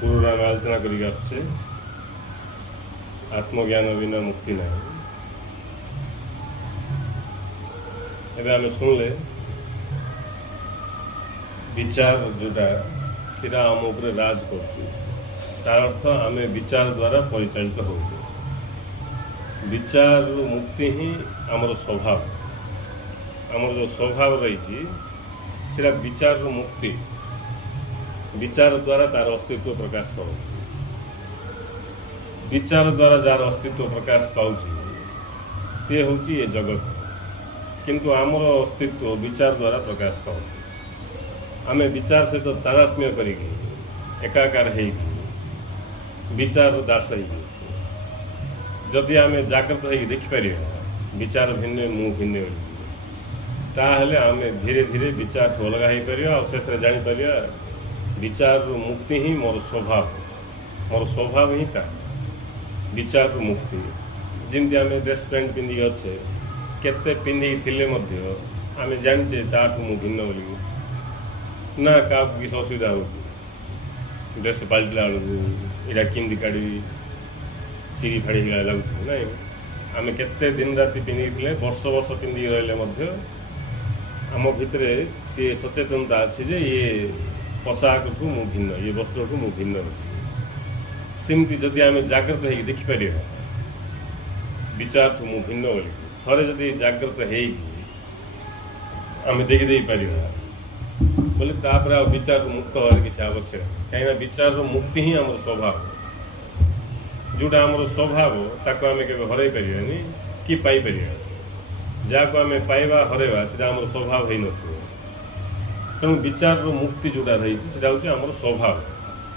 पूर्व आम आलोचना करिक आसुचे आत्मज्ञान बिना मुक्ति ना। एबे आम शुणले विचार जोटा सीधा आम उपरे राज कर अर्थ आम विचार द्वारा परिचालित हो। विचार मुक्ति ही आमर स्वभाव, आमर जो स्वभाव रही सीधा विचार मुक्ति, विचार द्वारा तार अस्तित्व प्रकाश कर, विचार द्वारा जार अस्तित्व प्रकाश पाऊँ सी हूँ ये जगत। किंतु आमर अस्तित्व विचार द्वारा प्रकाश पाऊ। आम विचार सहित तो तादात्म्य करी एकाकार है विचार दास जदि आम जागृत हो देखिपर विचार भिन्न मु भिन्न ताहले आम धीरे धीरे विचार को अलग हो पार और शेष जापर विचार मुक्ति ही मोर स्वभाव ही का विचार मुक्ति। जमी आम ड्रेस पैंट पिंधिक अच्छे केते पिंधिक थिले मध्य आम जाचे ताठू मु भिन्न बोली ना क्या किसी असुविधा हो ड्रेस पलटिला बेलू यहाँ केमती काढ़ी चिरी फाड़ी लगुच ना आम केते दिन राति पिंधिक थे वर्ष वर्ष पिंधिक रही आम भितर सी सचेतनता अच्छी जे ये पोशाक ठू मु भिन्न ये वस्त्र ठू मु भिन्न सेमती जदि आम जागृत हो देखिपर विचार ठू मु भिन्न बोली थरे जदि जागृत हो देखीदे पार बोले तापर आ विचार मुक्त हमारे किसी आवश्यक कहीं विचार मुक्ति ही आम स्वभाव जोटा आम स्वभाव ताको आम के हर पारे कि पाइपर जहाँ को आम पाइबा हरवा सीधा आम स्वभाव हो न तेणु विचार मुक्ति जोटा रही हूँ आम स्वभाव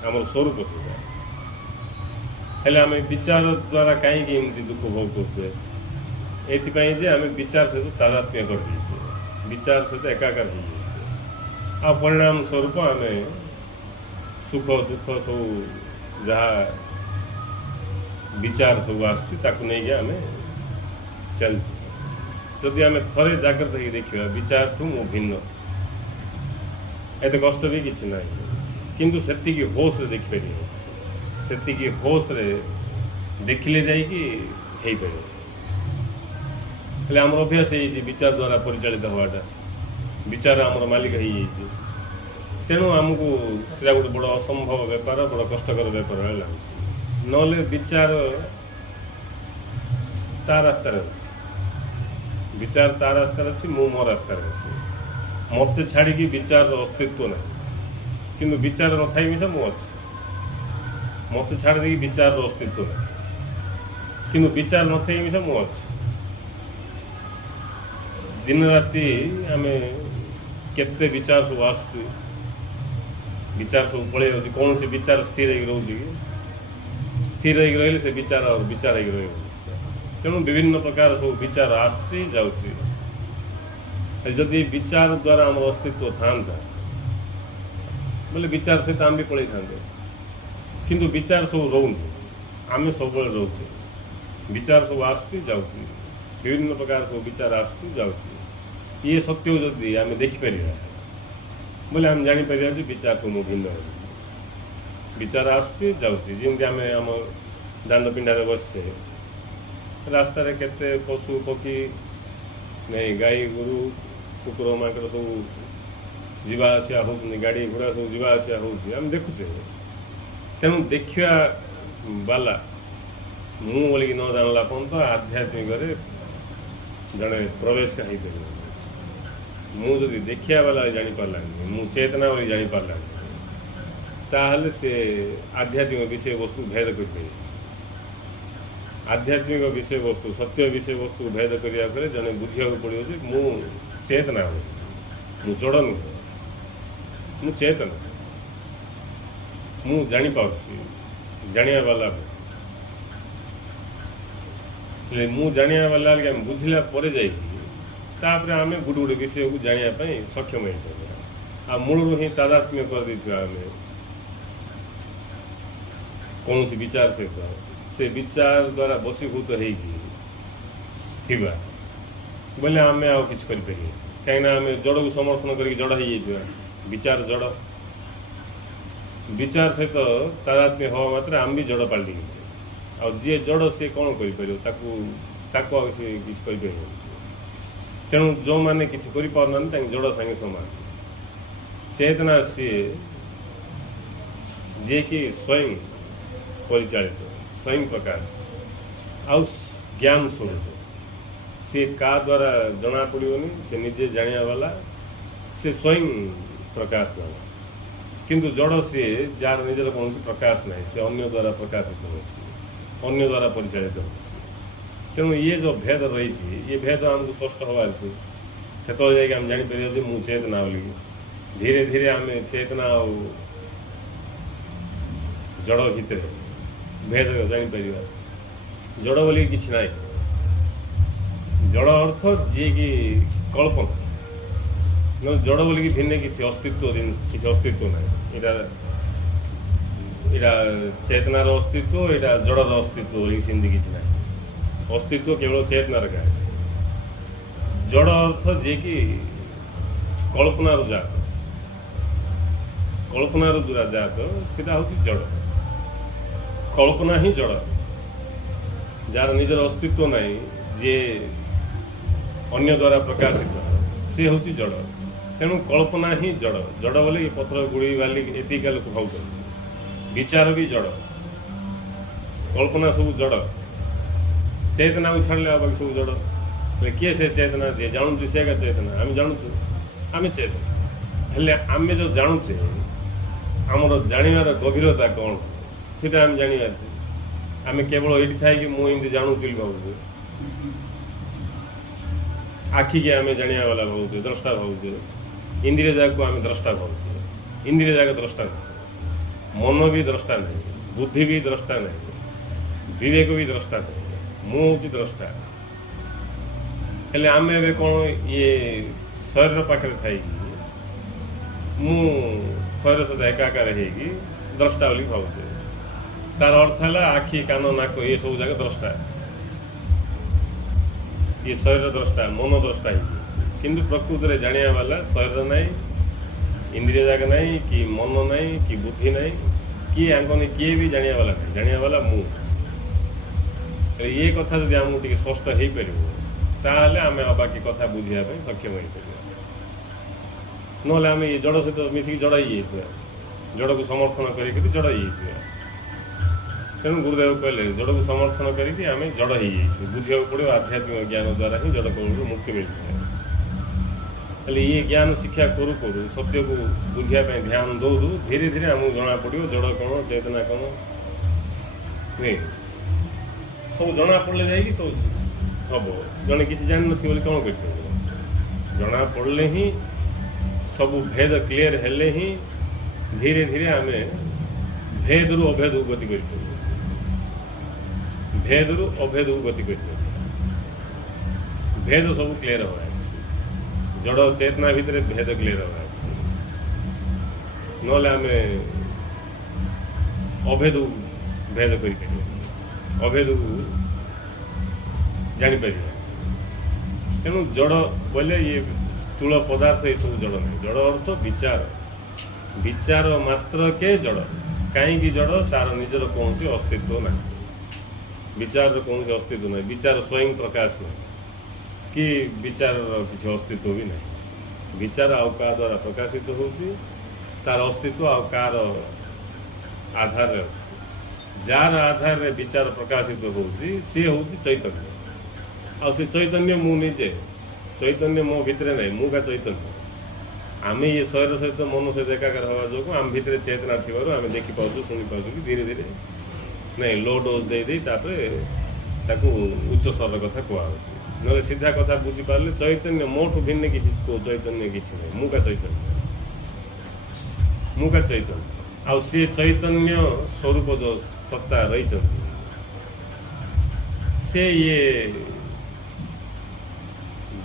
आम स्वरूप सीधा हेल्ले आम विचार द्वारा कहीं दुख भोग करते ये आम विचार सहित तादात्म्य कर विचार सहित एकाकार हो आ परिणाम स्वरूप आम सुख दुख सब जहाँ विचार सब आसमें आम चल जदि आम थरे जागृत हो देखा विचार ठू मु भिन्न एत कष्ट भी किसी ना किंतु सेतिकी होश रे देखिपर सेतिकी होश रे देखिले जाइकी हो पारे आम अभ्यास हो विचार द्वारा परिचालित हवाटा विचार आमर मालिक हो तेणु आमको सीधा गोटे बड़ असंभव बेपार बड़ कष्टकर बेपार लगुच नले विचार ता रास्तार अच्छी विचार ता रास्तार अच्छी मु मो रास्तार अच्छी मत छाड़ी विचार अस्तित्व ना किंतु विचार न थी मिसा मु अच्छी मत छाड़ी विचार अस्तित्व ना किंतु विचार न थी मिसा मु अच्छी दिन राति आम केते विचार सब आस विचार सब पलि कौन से विचार स्थिर रोचे स्थिर रही से विचार और विचार तेणु विभिन्न प्रकार सब विचार आसुची जदि विचार द्वारा आम अस्तित्व था बोले विचार सहित आम भी पलि था किंतु विचार सब रोन आम सब रोचे विचार सब आसुची विभिन्न प्रकार सब विचार आसुची जाऊँगी ये सत्य जदि आम देखिपर बोले आम जापर विचार को मु भिन्न विचार आसुची जमी आम आम दांड पिंडारे बसचे रास्तार केते पशु पक्षी नहीं गाई गोरु कुकुर माकड़ सब जीवाआसिया हो गाड़ी घोड़ा सब जीवाआसिया होम देखुचे तेणु देखा बाला मु बोलिकी न जानला पर्यंत आध्यात्मिक जड़े प्रवेश कहीं मु जदि देखिया वाला जानीपारा मु चेतना बोली जानीपारा ताहले से आध्यात्मिक विषय वस्तु भेद कर आध्यात्मिक विषय वस्तु सत्य विषय वस्तु भेद करने पर जड़े बुझा पड़ो मु चेतना हो मु जड़ नुह मु चेतना मु जानीपार जानिया वाला मु जानिया वाला बुझला पर जापर आम गोटे गोटे विषय को जानापी सक्षम हो मूल ही तादात्म्य कर आम कौन सी विचार सहित से विचार द्वारा बसीभूत होगा बोले आम आउ कि कहीं आम जड़ को समर्थन करके जड़ हो विचार जड़ विचार सहित तादात्म्य हवा मात्रे आम भी जड़ पलटि आ जी जड़ सी कौन कर तेणु जो मैंने किसी कर जड़ सांगे समान चेतना सी जे कि स्वयं परिचालित स्वयं प्रकाश आउ ज्ञान स्वरूप सी का द्वारा जना पड़ोनी से निजे जानिया वाला से स्वयं प्रकाश वाला किंतु जड़ सी जार निजर कौन प्रकाश ना से अन्य द्वारा प्रकाशित हो अन्य द्वारा परिचालित हो तेणु ये जो भेद रही ये भेद आमको स्पष्ट हबार से आम जापर मु चेतना बोली धीरे धीरे आम चेतना जड़ भितर भेद जापर जड़ बोली कि ना जड़ अर्थ जी कि कल्पना न जड़ बोली भिन्न किसी अस्तित्व किसी अस्तित्व ना यहाँ चेतनार अस्तित्व यहाँ जड़र अस्तित्व बोली सेमती किसी ना अस्तित्व केवल चेतनार का जड़ अर्थ जी कि कल्पनार जात कल्पनार जो जात सीटा हूँ जड़ कल्पना ही जड़ जार निजर अस्तित्व ना जे अन्य द्वारा प्रकाशित सी हूँ जड़ तेणु कल्पना ही जड़ जड़ बोले पथर गुड़ी बाली एतिका लोक भाव विचार भी जड़ कल्पना सब जड़ चेतना को छाड़े बाकी सब जड़ किए से चेतना जे जानूँ से का चेतना आम जानूँ आम चेतना हेल्ले आम जो जानूचे आमर जानवर गभीरता कौन से आम जानवर आम केवल ये थाई कि मुझे जानूँ भावुचे आखि के आम जाना वाला भावुचे द्रष्टा भावुचे इंद्रिय जाग को आम द्रष्टा भावुचे इंद्रिय जाग द्रष्टा नहीं मन भी द्रष्टा नहीं बुद्धि भी द्रष्टा नहीं विवेक भी द्रष्टा नहीं मु हूँ द्रष्टा हेल्ले आम ए कौन ये शरीर पाखे थी मु शरीर सहित एकाकार होगी द्रष्टा बोली भावुचे तार अर्थ है आखि कान नाक ये सब जगह द्रष्टा ये शरीर द्रष्टा मन द्रष्टा किंतु प्रकृति में जानिया वाला शरीर नहीं इंद्रिय जाग नहीं कि मन नहीं कि बुद्धि नहीं कि आंकनी किए भी जानिया वाला नहीं जानिया वाला मु ये कथा जब आमको टी स्पष्ट हो पार आम बाकी कथा बुझापी सक्षम हो पार ना आम ये जड़ सहित मिसिक जड़ाई जड़ को समर्थन कर जड़ाई तेणु गुरुदेव कहले जड़ को समर्थन करके आम जड़ हो बुझा पड़ो आध्यात्मिक ज्ञान द्वारा ही जड़ कौन मुक्ति मिलता है ये ज्ञान शिक्षा करू करू सत्य को बुझापी ध्यान दौ दू धीरे धीरे आमको जना पड़ो जड़ कौन चेतना कौन नहीं सब जना पड़े जाए सब हम जड़े किसी जान नी बोले कौन कर जना पड़े ही सब भेद क्लीयर हेले ही धीरे धीरे आम भेद रु अभेद गति कर भेद रु अभेद गति कर भेद सब क्लीयर हो जड़ चेतना भितर भेद क्लीयर हो ना आम अभेद भेद कर अभेद जापर तेणु जड़ बोले ये स्थूल पदार्थ ये सब जड़ नहीं जड़ अर्थ विचार विचार मात्र के जड़ कहीं जड़ तार निजर कौन सी अस्तित्व ना विचार कौन सी अस्तित्व ना विचार स्वयं प्रकाश ना कि विचार किसी अस्तित्व भी नहीं विचार आउ का द्वारा प्रकाशित हो तार अस्तित्व आउ कार आधार जार आधार रे विचार प्रकाशित हो सी हूँ चैतन्य से चैतन्य मु निजे चैतन्य मो भितर नहीं मु का चैतन्य आम ये शरीर सहित मन सहित एकाकार हवा जो आम भितर चेतना थी आम देखी पाचु शुणी पाचु कि धीरे धीरे नहीं लो डोज दे उच्च स्तर कथा कह ना सीधा कथा बुझीपारे चैतन्य मोठू भिन्न किसी चैतन्य किसी नहीं मु का चैतन्य आ सी चैतन्य स्वरूप जो सत्ता रही से ये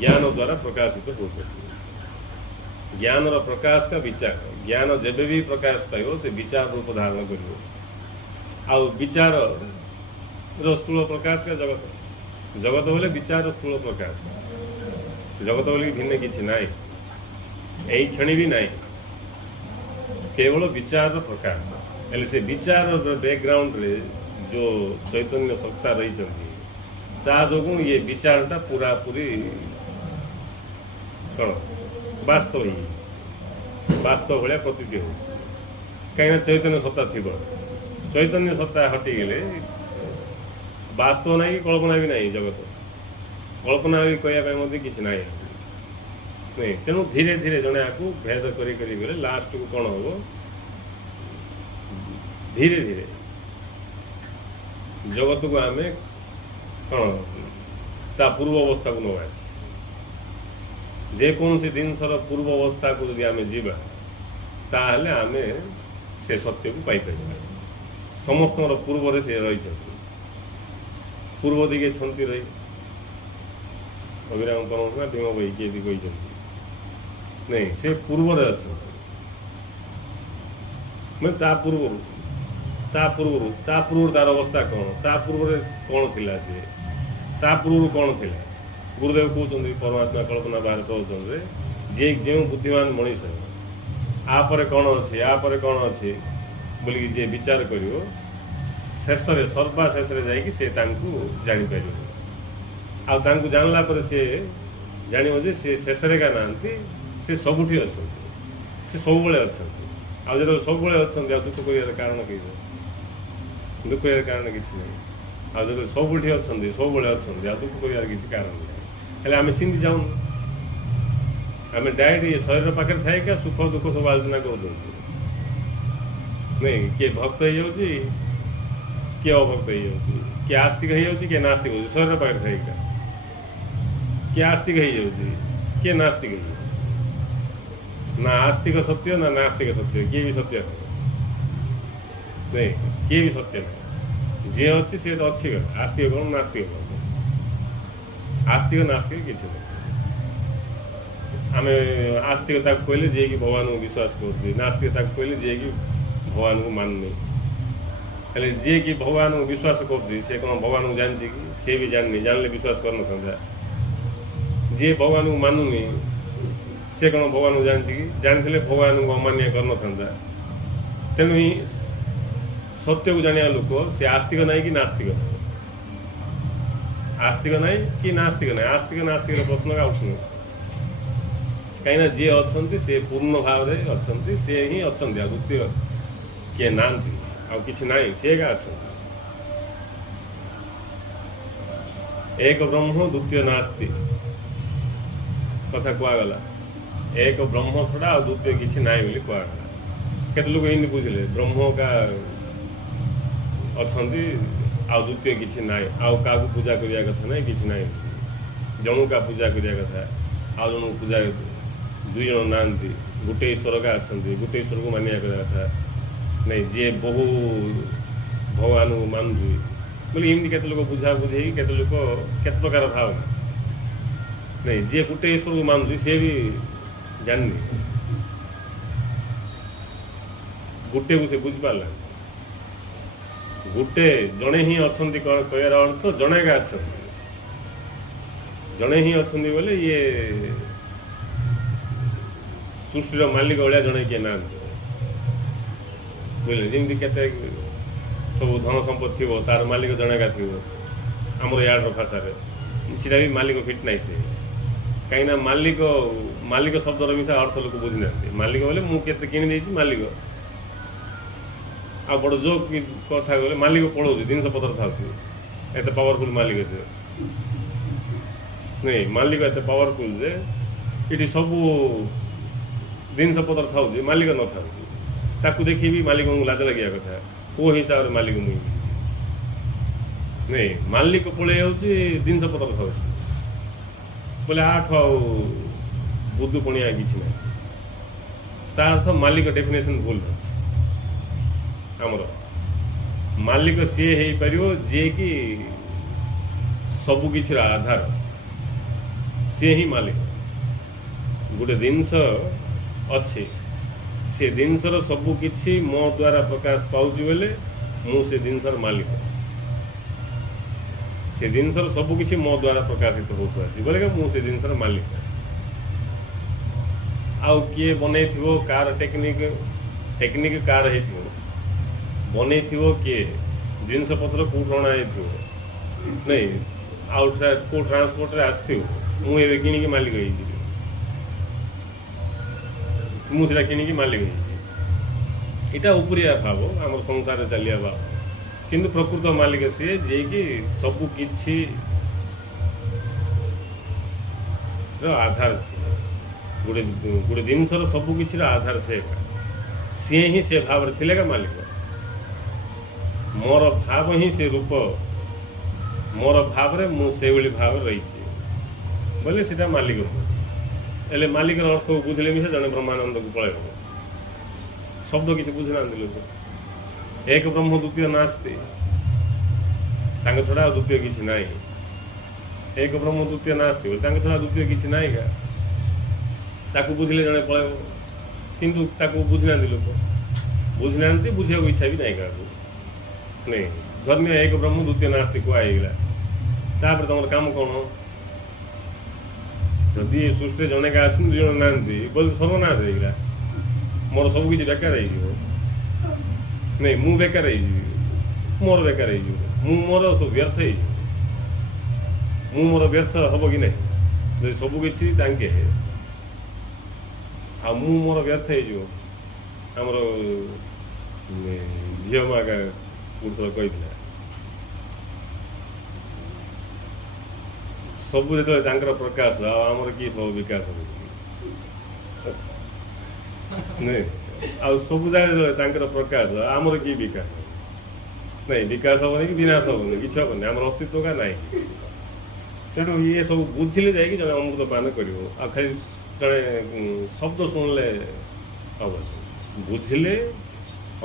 ज्ञान द्वारा प्रकाशित हो सकती ज्ञान र प्रकाश का विचार ज्ञान जेबे भी प्रकाश पाइब से विचार रूप धारण कर विचार स्थूल प्रकाश का जगत जगत बोले विचार स्थूल प्रकाश जगत बोले भिन्न किसी ना यही क्षण भी ना केवल विचार प्रकाश हेल्ले से विचार बैकग्राउंड रे जो चैतन्य सत्ता रही जो ये विचारटा पूरा पूरी कौन वास्तव ही वास्तव भाया प्रतीत हो कहीं चैतन्य सत्ता थी चैतन्य सत्ता हटिगले वास्तव ना कि कल्पना भी नहीं जगत कल्पना भी कहवाई कि ना नहीं तेणु धीरे धीरे जड़े आपको भेद गले लास्ट को कौन हम धीरे धीरे जगत को आम कौन ता पूर्व अवस्था को नवा जेकोसी जिनसर पूर्व अवस्था को जब आम जा ताहले आम से सत्य को पाई समस्त पूर्व से रही पूर्व दिगे छंती रही अभिराम परमहंस ना भीम भाई किए भी कही नहीं से पूर्व अच्छा मैं पूर्व पूर्व तार अवस्था कौन पूर्व कौन थिला सी पूर्व कौन थिला गुरुदेव कहते परमात्मा कल्पना भारत होते जे जो बुद्धिमान मनीष आपर कौन अच्छे आपर कौन अच्छे बोलिकी जे विचार कर शेष सर्वा शेष जाकि से जापर जानला से जान जे से शेष का नांती से सबुठी अच्छा से सब अच्छा जो सब अच्छा दुख कर कारण कि दुख कर कारण किसी ना आज सबुठी अच्छा सब अच्छा दुख कर किसी कारण नहीं हेल्ले आम सिंधी जाऊन आम डायरेक्ट ये शरीर पाखे थाए क्या सुख दुख सब आलोचना कर नहीं किए भक्त हो किए अभक्त हो किए आस्तिक हो किए नास्तिक हो शरीर पाखे थाए क्या किए आस्तिक हो किए नास्तिक हो ना आस्तिक सत्य ना नास्तिक सत्य किए भी सत्य नहीं किए भी सत्य नहीं जी अच्छी सी तो अच्छी आस्तिक कौन नास्तिक कौन आस्तिक नास्तिक किसी नहीं आम आस्तिकता कहले जे कि भगवान को विश्वास कर नास्तिकता कहले जे कि भगवान को मानुनी हेल्ले जे कि भगवान को विश्वास कर कौन भगवान को जानची कि सी भी जाननी जानले विश्वास कर जे भगवान को मानुनी से कौन भगवान को जानची कि जानी भगवान को अमान्य कर तेणु सत्य को जाना लोक से आस्तिक ना कि नास्तिक आस्तिक ना कि नास्तिक ना आस्तिक नास्तिक प्रश्न का उठुन कहीं जी अच्छा से पूर्ण भाव अच्छा सी ही अच्छा द्वितीय किए ना कि ना सी का अच्छा एक ब्रह्म द्वितीय नास्ति कथा कहगला एक ब्रह्म छड़ा और द्वितीय किसी ना बोली कहगला केते लोग इन बुझले ब्रह्म का अच्छा आउ द्वितीय किसी ना आउ क्या पूजा करिया कथा ना किसी ना जणु का पूजा करिया कथा आउ जन पूजा दुई जन ना गोटे ईश्वर का अच्छा गोटे ईश्वर को मानिया कथा नहीं जी बहु भगवान को मानुची बोले एमती केते लोग बुझा बुझे केते लोग केते प्रकार भाव नहीं जी गोटे ईश्वर को मानुची सी भी जाननी गोटे को से बुझिपारा गोटे जड़े ही अच्छा कहर अर्थ जड़े का अच्छा जड़े ही अच्छा बोले ये सृष्टि मालिक भाया जड़े किए ना बुझे जमी के सब धन संपत्ति थी तार मालिक जड़े का थी आमर यार भाषा सीधा भी मालिक फिट ना से कहीं मालिक मालिक शब्दर मिसा अर्थ लोक बुझी ना मालिक बोले मुझे किणी मालिक आ बड़ जो कथा गले मालिक पढ़ाऊँ जिनस पत्र था एत पावरफुल मालिक से नहीं मालिक एत पावरफुल जे ये सब जिनस पत्र था मालिक न था ताकू देखी भी मालिक को लाज लगे कथा को हिसाब से मालिक मुझे नहीं मालिक पड़े जिनस पत्र था बोले आठ बुद्धू पणिया किसी ना तार अर्थ मालिक डेफिनेशन भूल आमर मालिक सी हो पार जे कि सबकि आधार सी ही मालिक गोटे जिनस अच्छे से जिनसर सबकि मो द्वारा प्रकाश पाऊँ बोले मुझे जिनसर मालिक से जिनसर सबकि मो द्वारा प्रकाशित होता बोले मुझे जिनसर मालिक आउ किए बन कार टेक्निक टेक्निक कार हो बन किए जिनस पत्र कौट अणा नहीं आउ को ट्रांसपोर्ट रे आसो मुझे कि मालिक मुझे कि मालिक इटा उपरिया भाव आम संसार चलिया भाव किंतु प्रकृत मालिक सी जे कि सबु किछि आधार सी गोटे गोटे जिनसर सबु किछि आधार सी ही से भाव थिले का मालिक मोर भाव ही से रूप मोर भाव रे मु से भाव रही बोले सीधा मालिक एले मालिक अर्थ बुझले भी जड़े ब्रह्मानंद को पलैब शब्द किसी बुझना लोग एक ब्रह्म द्वितीय नास्ति छड़ा द्वितीय किसी ना एक ब्रह्म द्वितीय नास्ति छड़ा द्वितीय किसी ना ताकू बुझले जड़े पलैब किंतु ताकू बुझना लोग बुझना बुझा इच्छा भी नहीं क्या नहीं धर्म एक ब्रह्म द्वितीय नास्ति कहगला तापर तुम काम कौन जदि सृष्टि जने का आस जन ना बोलते सर्वनाश होगा मोर सब किसी बेकार नहीं मु बेकार मोर बेकार मोर सब व्यर्थ मोर व्यर्थ हम कि नहीं सब किसी आ मोर व्यर्थ होमर झील माँ का पुरुष कही सब जो प्रकाश आमर कि सब विकास नहीं आ सब जगह प्रकाश आमर कि विकास नहीं विकास हम कि विनाश हम कि हम आम अस्तित्व का ना तेणु ये सब बुझे जाए जब अमृत पान कर खाली जड़े शब्द शुणिले हम बुझे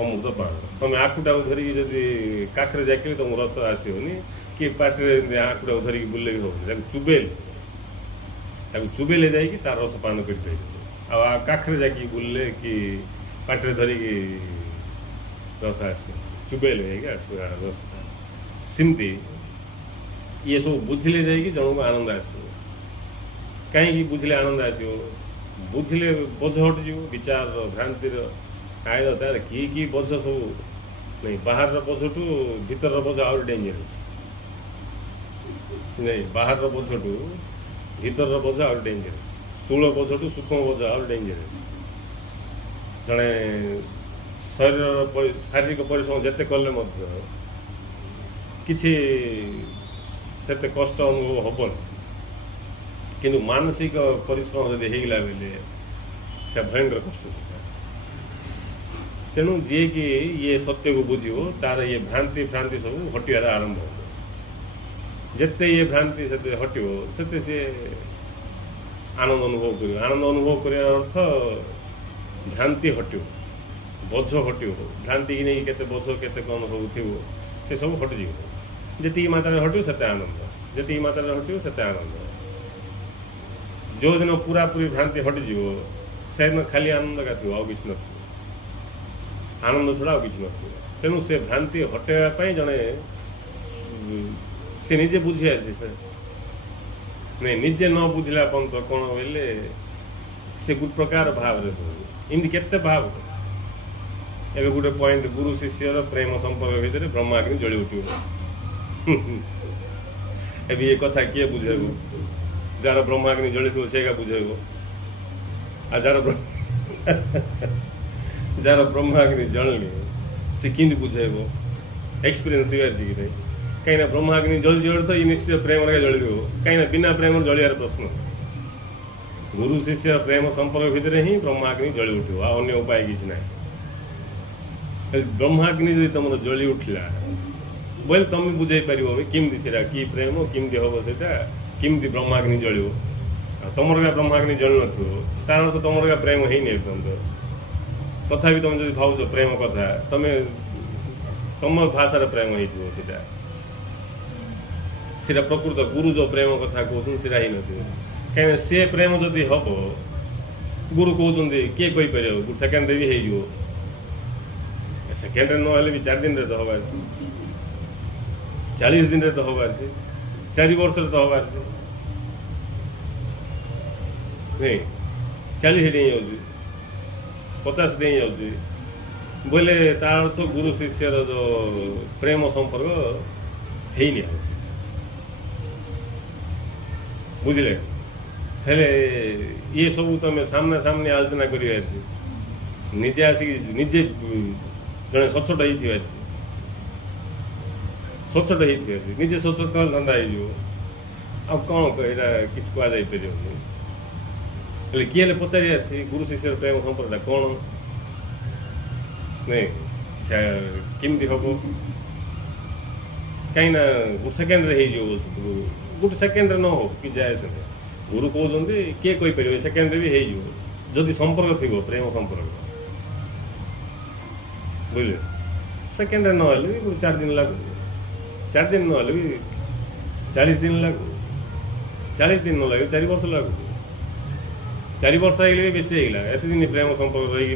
अमृत पान तुम आखुटा धरिकी जदि काखरे जाके तुम रस आसोनी कि पाटे आखुटा धरिकी बुले चुबेले जाकि तार रस पान कर काखरे जाकि बुले कि पाटे धरिकी रस आस चुबेले जाकि आस रस सिमती ये सब बुझे जाकि जन को आनंद आसो कहीं बुझे आनंद आसो बुझे बोझ हटि विचार भ्रांति आय तार कि बोझ सब नहीं बाहर बोझठू भीतर बोझ आउर डेंजरस नहीं बाहर बोझ ठू भीतर बोझ आउर डेंजरस स्थूल बोझठू सूक्ष्म बोझ आउर डेंजरस जड़े शरीर शारीरिक परिश्रम जिते कले किसी सेते कष्ट अनुभव हेन किंतु मानसिक परिश्रम जब होगला बेले से भयंकर कष्ट तेणु जी कि ये सत्य को बुझो तार ये भ्रांति फ्रांति सब हटियार आरंभ हो जिते ये भ्रांति से हटो से सी आनंद अनुभव कर आनंद अनुभव कर अर्थ भ्रांति हटो बोझ हटो भ्रांति की नहीं केते बोझ केते कौन सब थी से सब हटि जी मात्रा हटो से आनंद जी मात्रा हटो से आनंद जो दिन पूरा पूरी भ्रांति हटिज से दिन खाली आनंद का थी किसी न आनंद छड़ा किसी न तेणु से भ्रांति हटेवाई जड़े सी निजे बुझे से नहीं निजे न बुझला पर्यंत कौन बोले से गोटे प्रकार भाव इमती केते भाव एवं गोटे पॉइंट गुरु शिष्यर प्रेम संपर्क भितर ब्रह्माग्नि जली उठो एवं ये कथा किए बुझेब जार ब्रह्माग्नि जली थो से बुझेब आ जार ब्रह्माग्नि जलनी से कि बुझेब एक्सपीरियंस दिवार कि नहीं कहीं ब्रह्माग्नि जली जल तो ये निश्चित प्रेम जली कहीं बिना प्रेम जलियार प्रश्न गुरु शिष्य प्रेम संपर्क भितर ही ब्रह्माग्नि जली उठो अन्य उपाय किसी ना ब्रह्माग्नि जब तुम जली उठला बोले तुम बुझे पार किमती से कि प्रेम किमती हम से किमती ब्रह्माग्नि जलो तुम ब्रह्माग्नि जल न तार अर्थ तुम प्रेम है नहीं पर्यंत तथा तुम जो भाव प्रेम कथा तुम तुम भाषार प्रेम होता सीटा प्रकृत गुरु जो प्रेम कथा कहते सीटा ही न कहीं सी प्रेम जदि हम गुरु कहते किए कहीपर सेकेंड भी हो सेकेंड ना भी 4 दिन तो हबार 40 दिन तो हबार 4 वर्ष तो हबार नहीं 40 नहीं 50 नहीं बोले तार तो गुरु शिष्यर जो प्रेम संपर्क है नहीं बुझले हेले ये सब तुम सामने सामने आलोचना कर निजे आसिक निजे जड़े सचोट होती सचोट होती निजे सचोट धंदा हो कौन कि कहुपर हेल्ले किए पचारि गुरु शिष्य प्रेम संपर्क कौन नहीं केमती हम कहीं सेकेंड्रे हो गोटे सेकेंड्रे न हो कि जाए से गुरु कहते किए कहीपर सेकेंड्रे भी हो जदि संपर्क थी प्रेम संपर्क बुझे सेकेंड्रे ना 4 दिन लागू 4 दिन ना 40 दिन लागू 40 दिन न लगे 4 वर्ष लागू 4 वर्ष आगे बेसी होगा एत दिन प्रेम संपर्क रही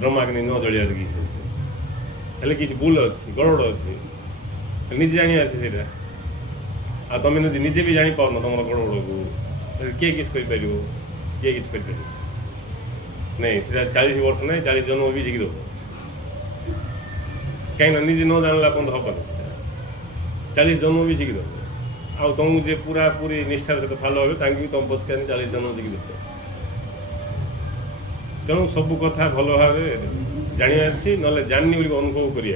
ब्रह्माग्नि न जलिया हेल्ले कि भूल अच्छी गड़बड़ अच्छी निजे जानी से तुम निजे भी जापर तुम गड़बड़ को किए किस किए किस नहीं सीधा 40 वर्ष ना 40 जन्म भी जिगिद कहीं निजे न जानला पर्यटन हम 40 जन्म भी जिगिद आ तुमको जे पूरा पूरी निष्ठार सहित फॉलो हे भी तुम बसका 40 जन्म जिगिद तेणु सब कथा भल भाव जानी ना जानी अनुभव कर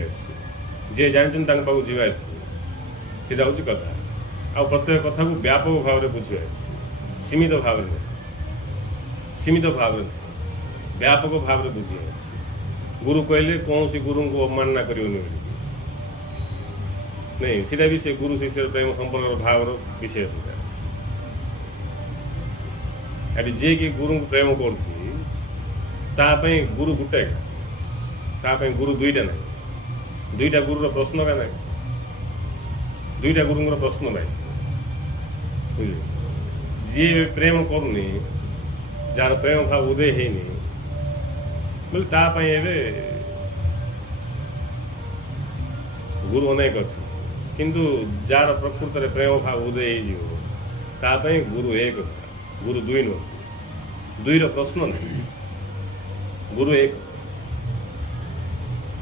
जे जानते पाक जावार सीधा हूँ कथा आ प्रत्येक कथा को व्यापक भाव में बुझे सीमित भाव सीमित भाव व्यापक भाव में बुझे गुरु कहले कौन सी गुरु को अवमानना करनी नहीं सीधा भी से गुरु शिष्य प्रेम संपर्क भाव विषय सीधा अभी जे कि गुरु को प्रेम कर गुरु गुटे गुरु दुईटा ना दुईटा गुरुर प्रश्न का ना दुईटा गुरुंर प्रश्न ना जी प्रेम करनी जार प्रेम भाव उदय है बोले गुरु अनेक अच्छे किंतु जार प्रकृत में प्रेम भाव उदय हो गुरु एक गुरु दुई नुह दुईर प्रश्न नहीं गुरु एक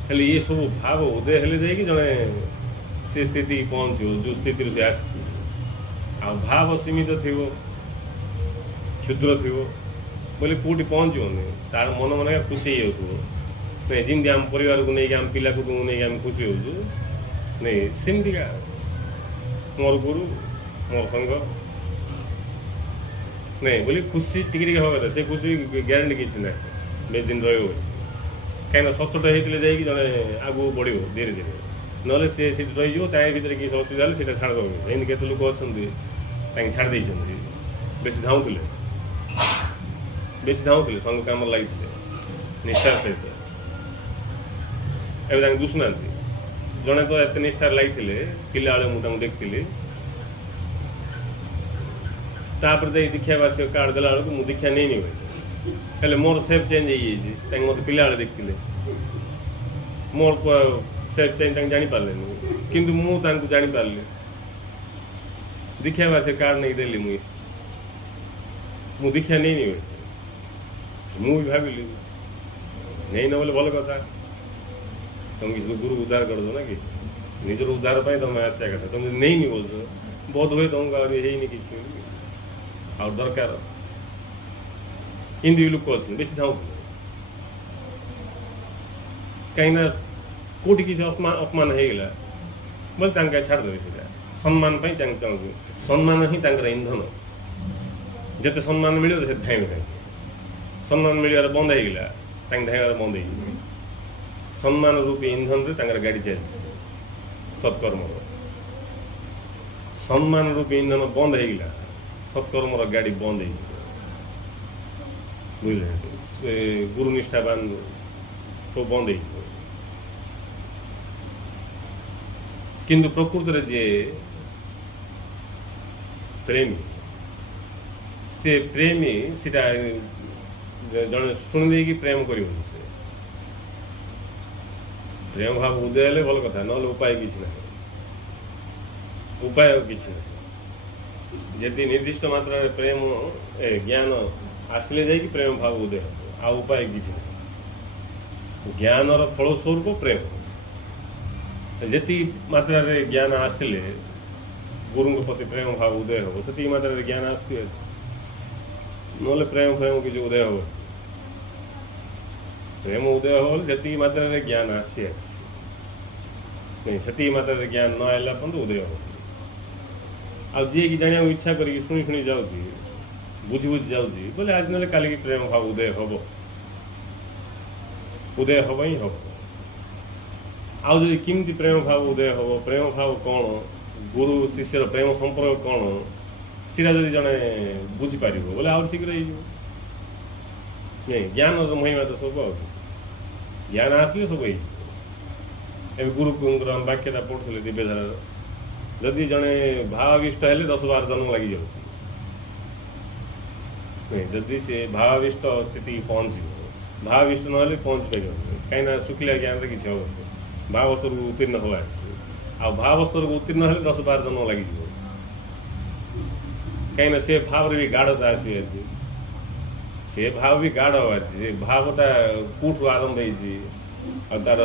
हेल्ले ये सब भाव उदय हेल्ले जाइए जड़े से स्थिति पहुँच जो स्थिति से आसी आ भाव सीमित थी क्षुद्र थी बोले कौटी पहुँचनी तार मन मन खुशी नहीं जमी आम परिवार को लेकिन आम पिला को नहीं आम खुशी हो नहीं सेमतिका मोर गुरु मोर संग नहीं बोली खुशी टिके हवा कथा से खुशी ग्यारंटी किसी ना बेस दिन कहीं सचोट होते जाकि जड़े आगू बढ़ धीरे धीरे ना सी रही भर किसी असुविधा से छाड़ एमती केत लोक अच्छा छाड़ बेसी धाऊले संग कम लगे निष्ठार सहित एवं दुषुना जड़े तो एत निष्ठार लगे पिला मुझे देखी तापर दीक्षा वार्षिक कार्ड देला मुझे दीक्षा नहीं हुए हेल्ले मोर सेफ चेंज हो मत पिला देखते मोर सेफ चेंज जापारे किंतु मुझे जापारे दीक्षा वार्षिक कार्ड नहीं देली मुझे दीक्षा नहीं हुए मुझे भाविली नहीं ना बोले भल कथा तुम किसी गुरु उद्धार कर दो ना कि निजर उद्धार पर तुम आसा कथा तुम नहीं बोल बोध हुए तुमको नहीं किसी और दरकार इंदी लोक अच्छे बेसी धाऊ कहीं कौटी किसी अपमान होगा बोले छाड़देवे सीधा सम्मान चाहूँ सम्मान ही इंधन जिते सम्मान मिले से धाइबे सम्मान मिलवार बंद होगा धाइबार बंद हो सम्मान रूपी इंधन रे गाड़ी चलती सत्कर्म सम्मान रूपी इंधन बंद होगा सत्कर्मर गाड़ी बंद हो बुझे गुरु निष्ठावान सब बंद हो किंतु प्रकृत जे प्रेमी से प्रेमी सीटा जड़े शुणी दे प्रेम कर प्रेम भाव उदय हेल्ले भल कथा ना उपाय किसी ना उपाय किसी ना जदि निर्दिष्ट मात्रा प्रेम ज्ञान आसिले जा प्रेम भाव उदय आ उपाय किसी ना ज्ञानर फलस्वरूप प्रेम जी मात्रा ज्ञान आसिले गुरु प्रति प्रेम भाव उदय हम से मात्रा ज्ञान आसती अच्छे ना प्रेम प्रेम किसी उदय हम प्रेम उदय हम जी मात्रा ज्ञान आसी नहीं से मात्रा ज्ञान न आला उदय हम आ जी कि जाना इच्छा करी शुणी शुणी जाऊँगी बुझी बुझी जाऊँगी बोले आज ना काली प्रेम भाव उदय हम ही हम आउ जदि किमती प्रेम भाव उदय हम प्रेम भाव कौन गुरु शिष्यर प्रेम संपर्क कौन सीरा जदि जड़े बुझीपार बोले आउ शीघ्र नहीं ज्ञान महिमा तो सब ज्ञान आसले सब गुरु वाक्यटा पढ़ुले दिव्यधारा जदि जड़े भावाविष्ट हेले 10-12 जन्म लगी जाए जदि से भावाविष्ट स्थिति पहुँच भावाविष्ट ना पहुँच पार कहीं शुक्ला ज्ञान किसी हम भाव स्तर को उत्तीर्ण हवा आ भाव स्तर को उत्तीर्ण हेल्ले 10-12 जन्म लगी कहीं से भाव भी गाढ़ता आसी से भाव भी गाढ़ अच्छे भावटा कौटू आरंभ हो तार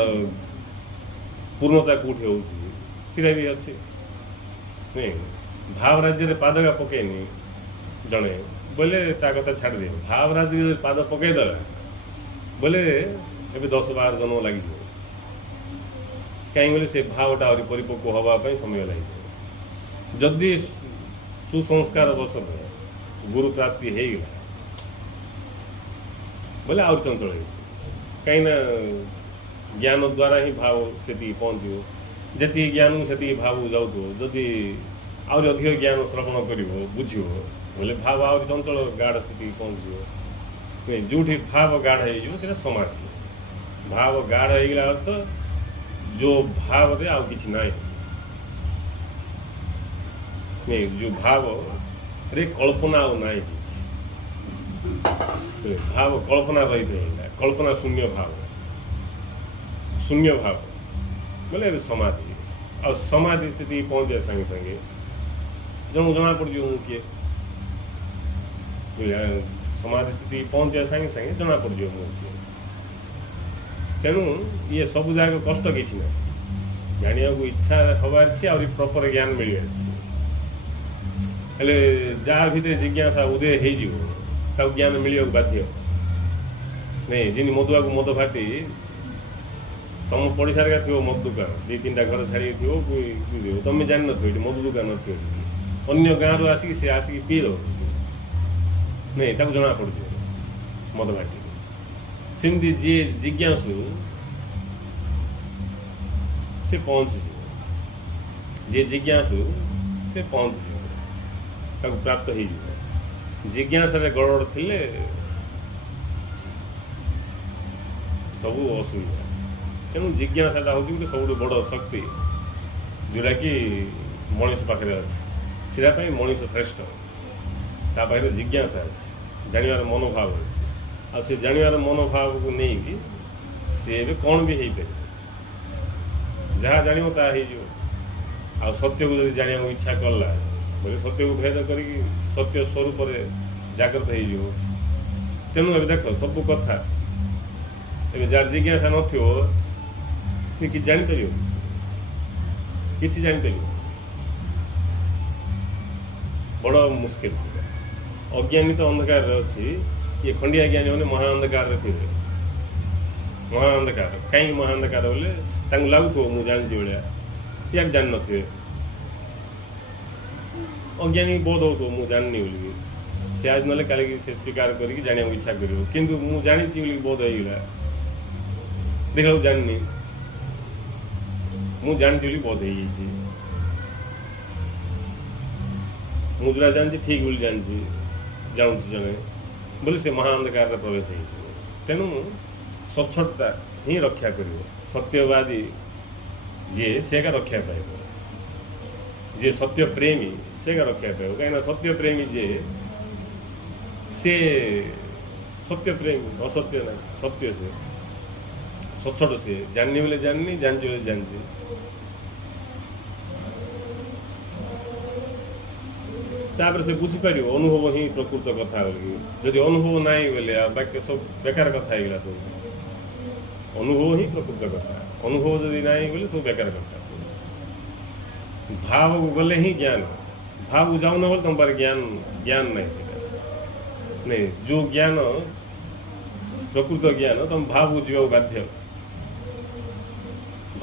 पूर्णता कौटी हो भी अच्छे नहीं भाव राज्य पादका पकईनी जड़े बोले कथा छाड़ दे भाव राज्य पाद पकईदे बोले ए 10-12 जन्म लगे कहीं बोले से भावटा आ परिपक्व हाँपाई समय लगे जदि सुसंस्कार बस गुरु प्राप्ति हो गला बोले आउ चंचल कहीं ज्ञान द्वारा ही भाव स्थिति पहुँच जी ज्ञान से भाव जाऊ जदि आहरी अधिक ज्ञान श्रवण कर बुझ बोले भाव आहरी चंचल गाढ़ स्थिति पहुँच जोटी भाव गाढ़ हो समाधि भाव गाढ़ हो गला अर्थ जो भाव रे आउ किछि नहीं जो भाव रे कल्पना आउ नाई भाव कल्पना रही कल्पना शून्य भाव बोले समाधि और समाधि स्थिति पहुँचे संगे संगे जन जना पड़ जाऊँ किए समाधि स्थिति पहुँचे संगे संगे जना पड़ जाऊँ किए तेणु ये सब जाक कष्ट किसी ना जाना को इच्छा हबार प्रॉपर ज्ञान मिल जहाँ भीतर जिज्ञासा उदय हो ज्ञान मिल बाध्य नहीं जी मदुआ को मद फाटी तुम पड़ोसा थी मद दुकान 2-3 घर छाड़ी थी तुम जान न मद दुकान अच्छी अन्य गाँव रू आसिक सी आसिक पी दो नहीं जना पड़ मद फाटी सेमती जी जिज्ञासु से पहुँच जी जिज्ञासु से पहुँच प्राप्त हो जिज्ञासा गड़बड़ थिले सब असुविधा तेणु जिज्ञासाटा हूँ गोटे सब बड़ शक्ति जोटा कि मनीष पाखे अच्छे से मनीष श्रेष्ठ तापाखे जिज्ञासा अच्छे जानवर मनोभाव अच्छे आ से जानवर मनोभाव को नहीं सी कौन भी हो पारे जहाँ जान ता आ सत्य को जब जाना इच्छा कला बोले सत्य को भेद कर सत्य स्वरूप जागृत हो तेणु ए देख सब कथा जार जिज्ञासा न सी कि जापर कि जापर बड़ मुस्किल अज्ञानी तो अंधकार अच्छी ये खंडिया ज्ञानी मैंने महाअंधकार थे महाअंधकार कहीं महाअंधकार बोले लगुव मुझे जानी भाया या जान न अज्ञानी बोध हो मुझे जाननी बोली से आज ना काली से स्वीकार करके जाना इच्छा कर किंतु मुझे जानी बोध होगा देखा जाननी मुझे जानी बोध हो मुझे जानी ठीक बोली जानी जानू जड़े बोले से महाअंधकार प्रवेश हो तेणु स्वच्छता ही रक्षा कर सत्यवादी जी से रक्षा पाइब जी सत्य प्रेमी से रक्षा पाइब कहीं सत्य प्रेमी जे से सत्य प्रेमी असत्य ना सत्य से स्वच्छट से जाननी बोले जाननी जानची बोले जानची तापर से बुझीपार अनुभव ही प्रकृत कथा जदि अनुभव ना बोले बाक्य सब बेकार कथा हो सब अनुभव ही प्रकृत कथा अनुभव जदि नहीं बोले सब बेकार कथा सब भाव को गले ही ज्ञान भाव को जाऊ ना बोले तुम पर ज्ञान ज्ञान नहीं सीखा नहीं जो ज्ञान प्रकृत ज्ञान तुम भाव को जीवा बाध्य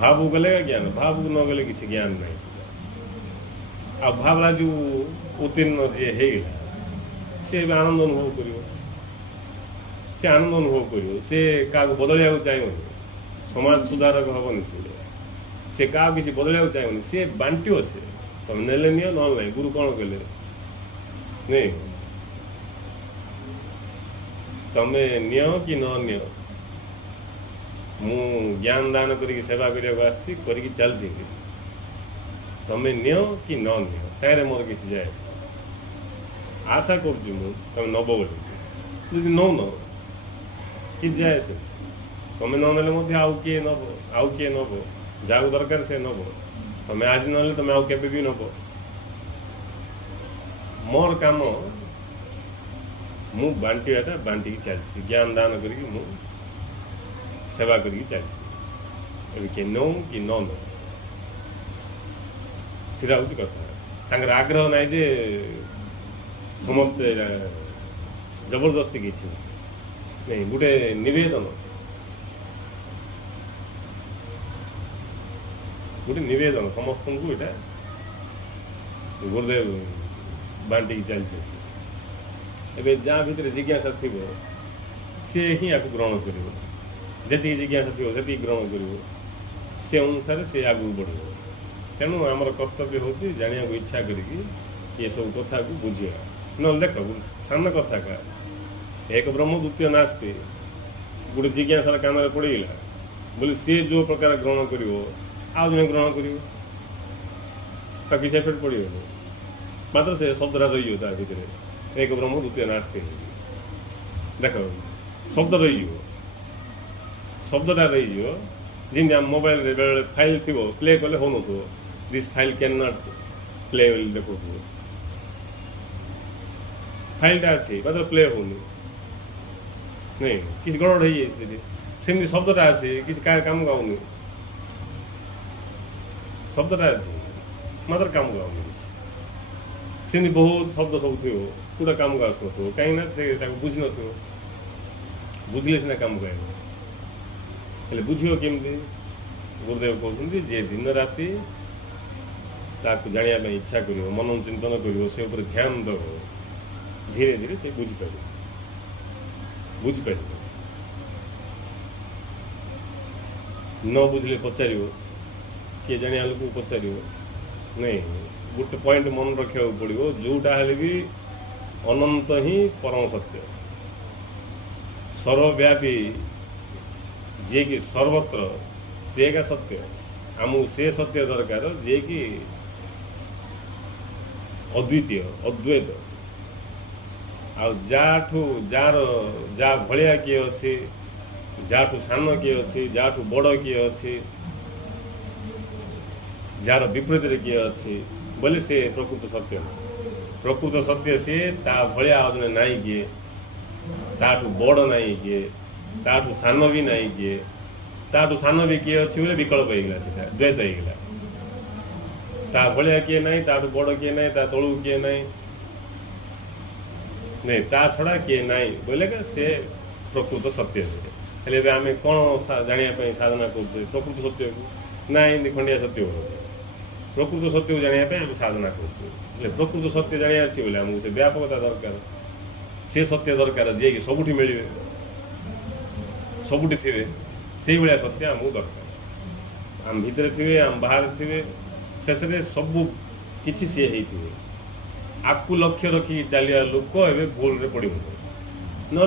भाव को गले ज्ञान भाव को न गले किसी ज्ञान नहीं सीखा आ भावला जो उत्तीर्ण जी है से आनंद अनुभव करियो से आनंद अनुभव करियो से क्या बदलिया चाहिए समाज सुधारक हेनी से क्या किसी बदलिया चाहिए सी बांटियो से तुम नेले नियो न नहीं गुरु कौन कले नहीं तमें नियो कि न नियो मु ज्ञान दान करके सेवा करके चलती तमें नियो कि न नियो तारे मोर किसी जाए आशा करुँ तुम नब बोली नौन किसी जाए से तुम न आउ किए नब आउ किए नब जहाँ दरकार से नब तुम्हें आज ना तुम आउ के भी नब मोर काम मु बांटिया बांटिकी चलती ज्ञान दान करके मु सेवा करके चलती किए नौ कि न नौ सीधा हूँ कथा आग्रह ना जे समस्ते जबरदस्ती किसी नहीं गोटे नवेदन समस्त को यहाँ गुरुदेव बांटिकी चलती एवं जहाँ भितर जिज्ञासा थी सी ही आपको ग्रहण कर जी जिज्ञासा थी से ग्रहण कर से अनुसार से आगू बढ़ तेणु आमर कर्तव्य हूँ जाना इच्छा करके ये सब कथा को बुझा न देख सान कथा का एक ब्रह्म द्वितीय नास्ती गोटे जिज्ञासा कान में पड़ेगा बोले सी जो प्रकार ग्रहण कर जन ग्रहण कर किसी एफेक्ट पड़े मात्र से शब्दटा रही भर एक ब्रह्म द्वितीय नास्ती देख शब्द रही शब्दटा रही जमी आम मोबाइल बेले फाइल थी प्ले कले हो न this file can not play देखो फाइलटा अच्छी मात्र प्ले होनी नहीं किसी गड़बड़ है सेमती शब्दटा अच्छी किसी काम गाऊनी शब्दटा अच्छी मात्र काम गाऊनी किसी सेमती बहुत शब्द सब थी पूरा काम का आसुन कहीं से बुझ न बुझले सीना काम गाए बुझियो केमती गुरुदेव कहते जे दिन राति ताकू जाना इच्छा कर मन चिंतन कर से ध्यान दब धीरे धीरे से बुझीपार न बुझले पचार किए जाना लोक पचार नहीं गोटे पॉइंट मन रखा पड़ो जोटा भी अनंत ही परम सत्य सर्वव्यापी जे कि सर्वत्र से का सत्य आमको से सत्य दरकार जे कि अद्वितीय अद्वैत आठू जार जा भलिया किए अच्छी जाठू सान किए अच्छी जाठू बड़ किए अच्छी जार विपरीत किए अच्छी बोले से प्रकृत सत्य से ता भलिया जने नाई किए ताठू बड़ नाई किए ताठू सान भी नाई किए ताठू सान भी किए अच्छी बोले विकल्प होगा से द्वैत होगा ता भलिया किए ना ताठू बड़ किए ना ता तलू किए ना नहीं ता छड़ा किए ना बोले से प्रकृत सत्य से हेल्ले आम कौन जानापी साधना कर प्रकृत सत्य को ना एमती खंडिया सत्य हो प्रकृत सत्य को जानापी आम साधना कर प्रकृत सत्य जाना अच्छी बोले आमको से व्यापकता दरकार से सत्य दरकार जे कि सबुठी मिले सबुठी थे से भाया सत्य आमको दरकार आम भितर थे आम बाहर थे शेष सबू किसी सी होते आपको लक्ष्य रखी चलिया लोक एवं भूल पड़ ना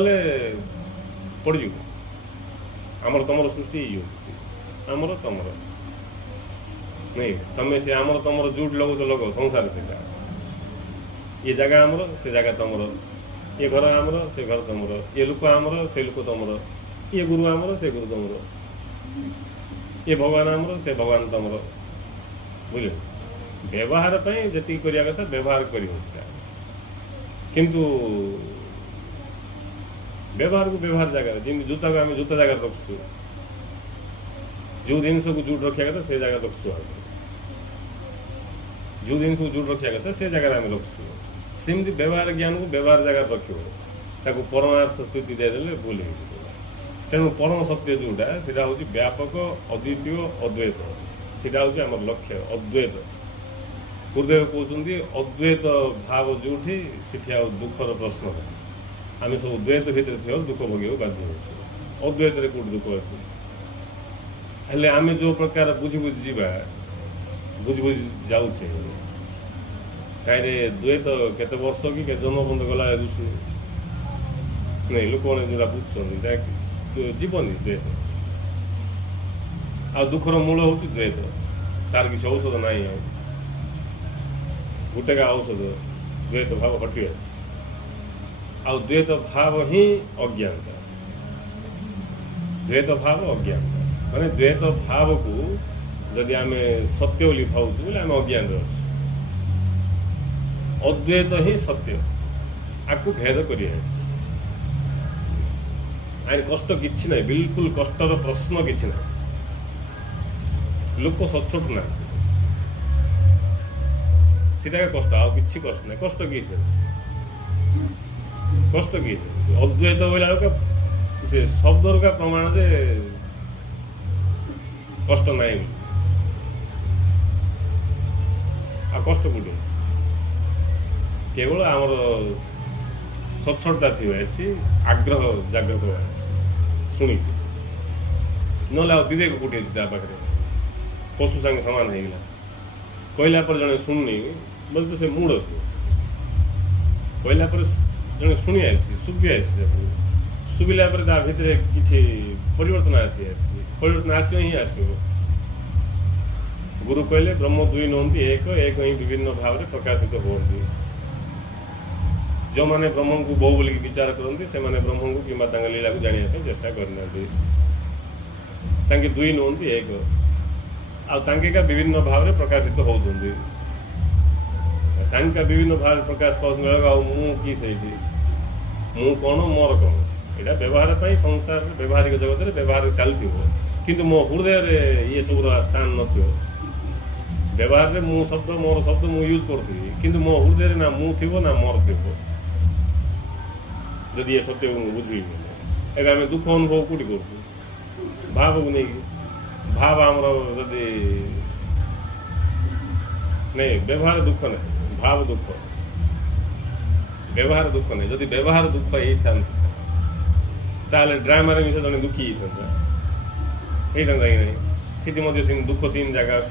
पड़ आमर तुम सृष्टि आमर तुम नहीं तमें से आमर तुम जोट लगो संसार से ये जगह आमर से जगह तुम ये घर आमर से घर तुम ये लोक आमर से लोक तुम ये गुरु आमर से गुरु तुम ये भगवान आमर से भगवान तुम बुझे व्यवहार जी करिया कथा व्यवहार कर किंतु व्यवहार को व्यवहार जगह जमी जूता को आम जूता जगह रखु जो जिनस को जोड़ रखा कथा से जगह रखु जो जिनस को जोड़ रखा कथा से जगह आम रखु सेमती व्यवहार ज्ञान को व्यवहार जगह रख परमार्थ स्थिति देदेले भूल हो तेणु परम सत्य जोटा से व्यापक अद्वितीय अद्वैत सीटा हूँ आम लक्ष्य अद्वैत गुरुदेव कहते अद्वैत भाव जो से दुखर प्रश्न आम सब द्वैत भितर थी दुख भोग बाध्य हो अद्वैत कौट दुख अच्छे हेले आम जो प्रकार बुझी बुझी जावा बुझी बुझी जाऊे कहीं द्वैत केते वर्ष कि जन्म बंद गला रुचु नहीं लोक मैंने जोड़ा बुझुं जीवनी द्वैत आ दुखर मूल हूँ द्वैत तार किसी औषध ना गोटेका औषध द्वैत भाव हटि आ द्वैत भाव ही अज्ञानता द्वैत भाव अज्ञानता माने द्वैत भाव को जदि आम सत्य बोली भावुँ बोले आम अज्ञान अच्छे अद्वैत ही सत्य आपको भेद कर कष्ट कि ना बिल्कुल कष्टर प्रश्न कि ना लोक सचोट ना सीधा कष्ट आ कि कष्ट ना कष्ट कि कष्ट कि अद्वैत बोला से शब्द का प्रमाण जे कष्ट ना आ कष्ट कौटे केवल आमर सचोटता थी आग्रह जागृत शुणी ना विवेक कौटे पाखे पशु संगे सामान होगा कहला पर जड़े शुणुनी बोलते तो से मूड अच्छे कहला पर जड़े शुणी आसी शुभी आसी शुभिला भितर किसी परिवर्तन परिवर्तन आसो ही आसो गुरु कहले ब्रह्म दुई नुहति एक एक ही विभिन्न भाव में प्रकाशित होती जो मैंने ब्रह्म को बहु बोलिक विचार करते से माने ब्रह्म को कि लीला को जाना चेष्टा करना दुई नुहति एक का विभिन्न भाव में प्रकाशित होती विभिन्न भाव प्रकाश पाऊँ मुझे मु कौन मोर कौन यहाँ व्यवहार पर संसार व्यवहारिक जगत में व्यवहार चलती किंतु मो हृदय ये सब स्थान न व्यवहार में मु शब्द मोर शब्द मु यूज करी किंतु मो हृदय ना मु थी ना मोर थी जदि ये सत्य बुझे एवं आम दुख अनुभव कौटी कर भाव को नहीं भाव आमर जदि नहीं व्यवहार दुख नहीं भाव दुख व्यवहार दुख नहीं जदि व्यवहार दुख होता ताले ड्रामा मिसे जड़े दुखी होता कि नहीं सीटी सीन दुख सीन जगह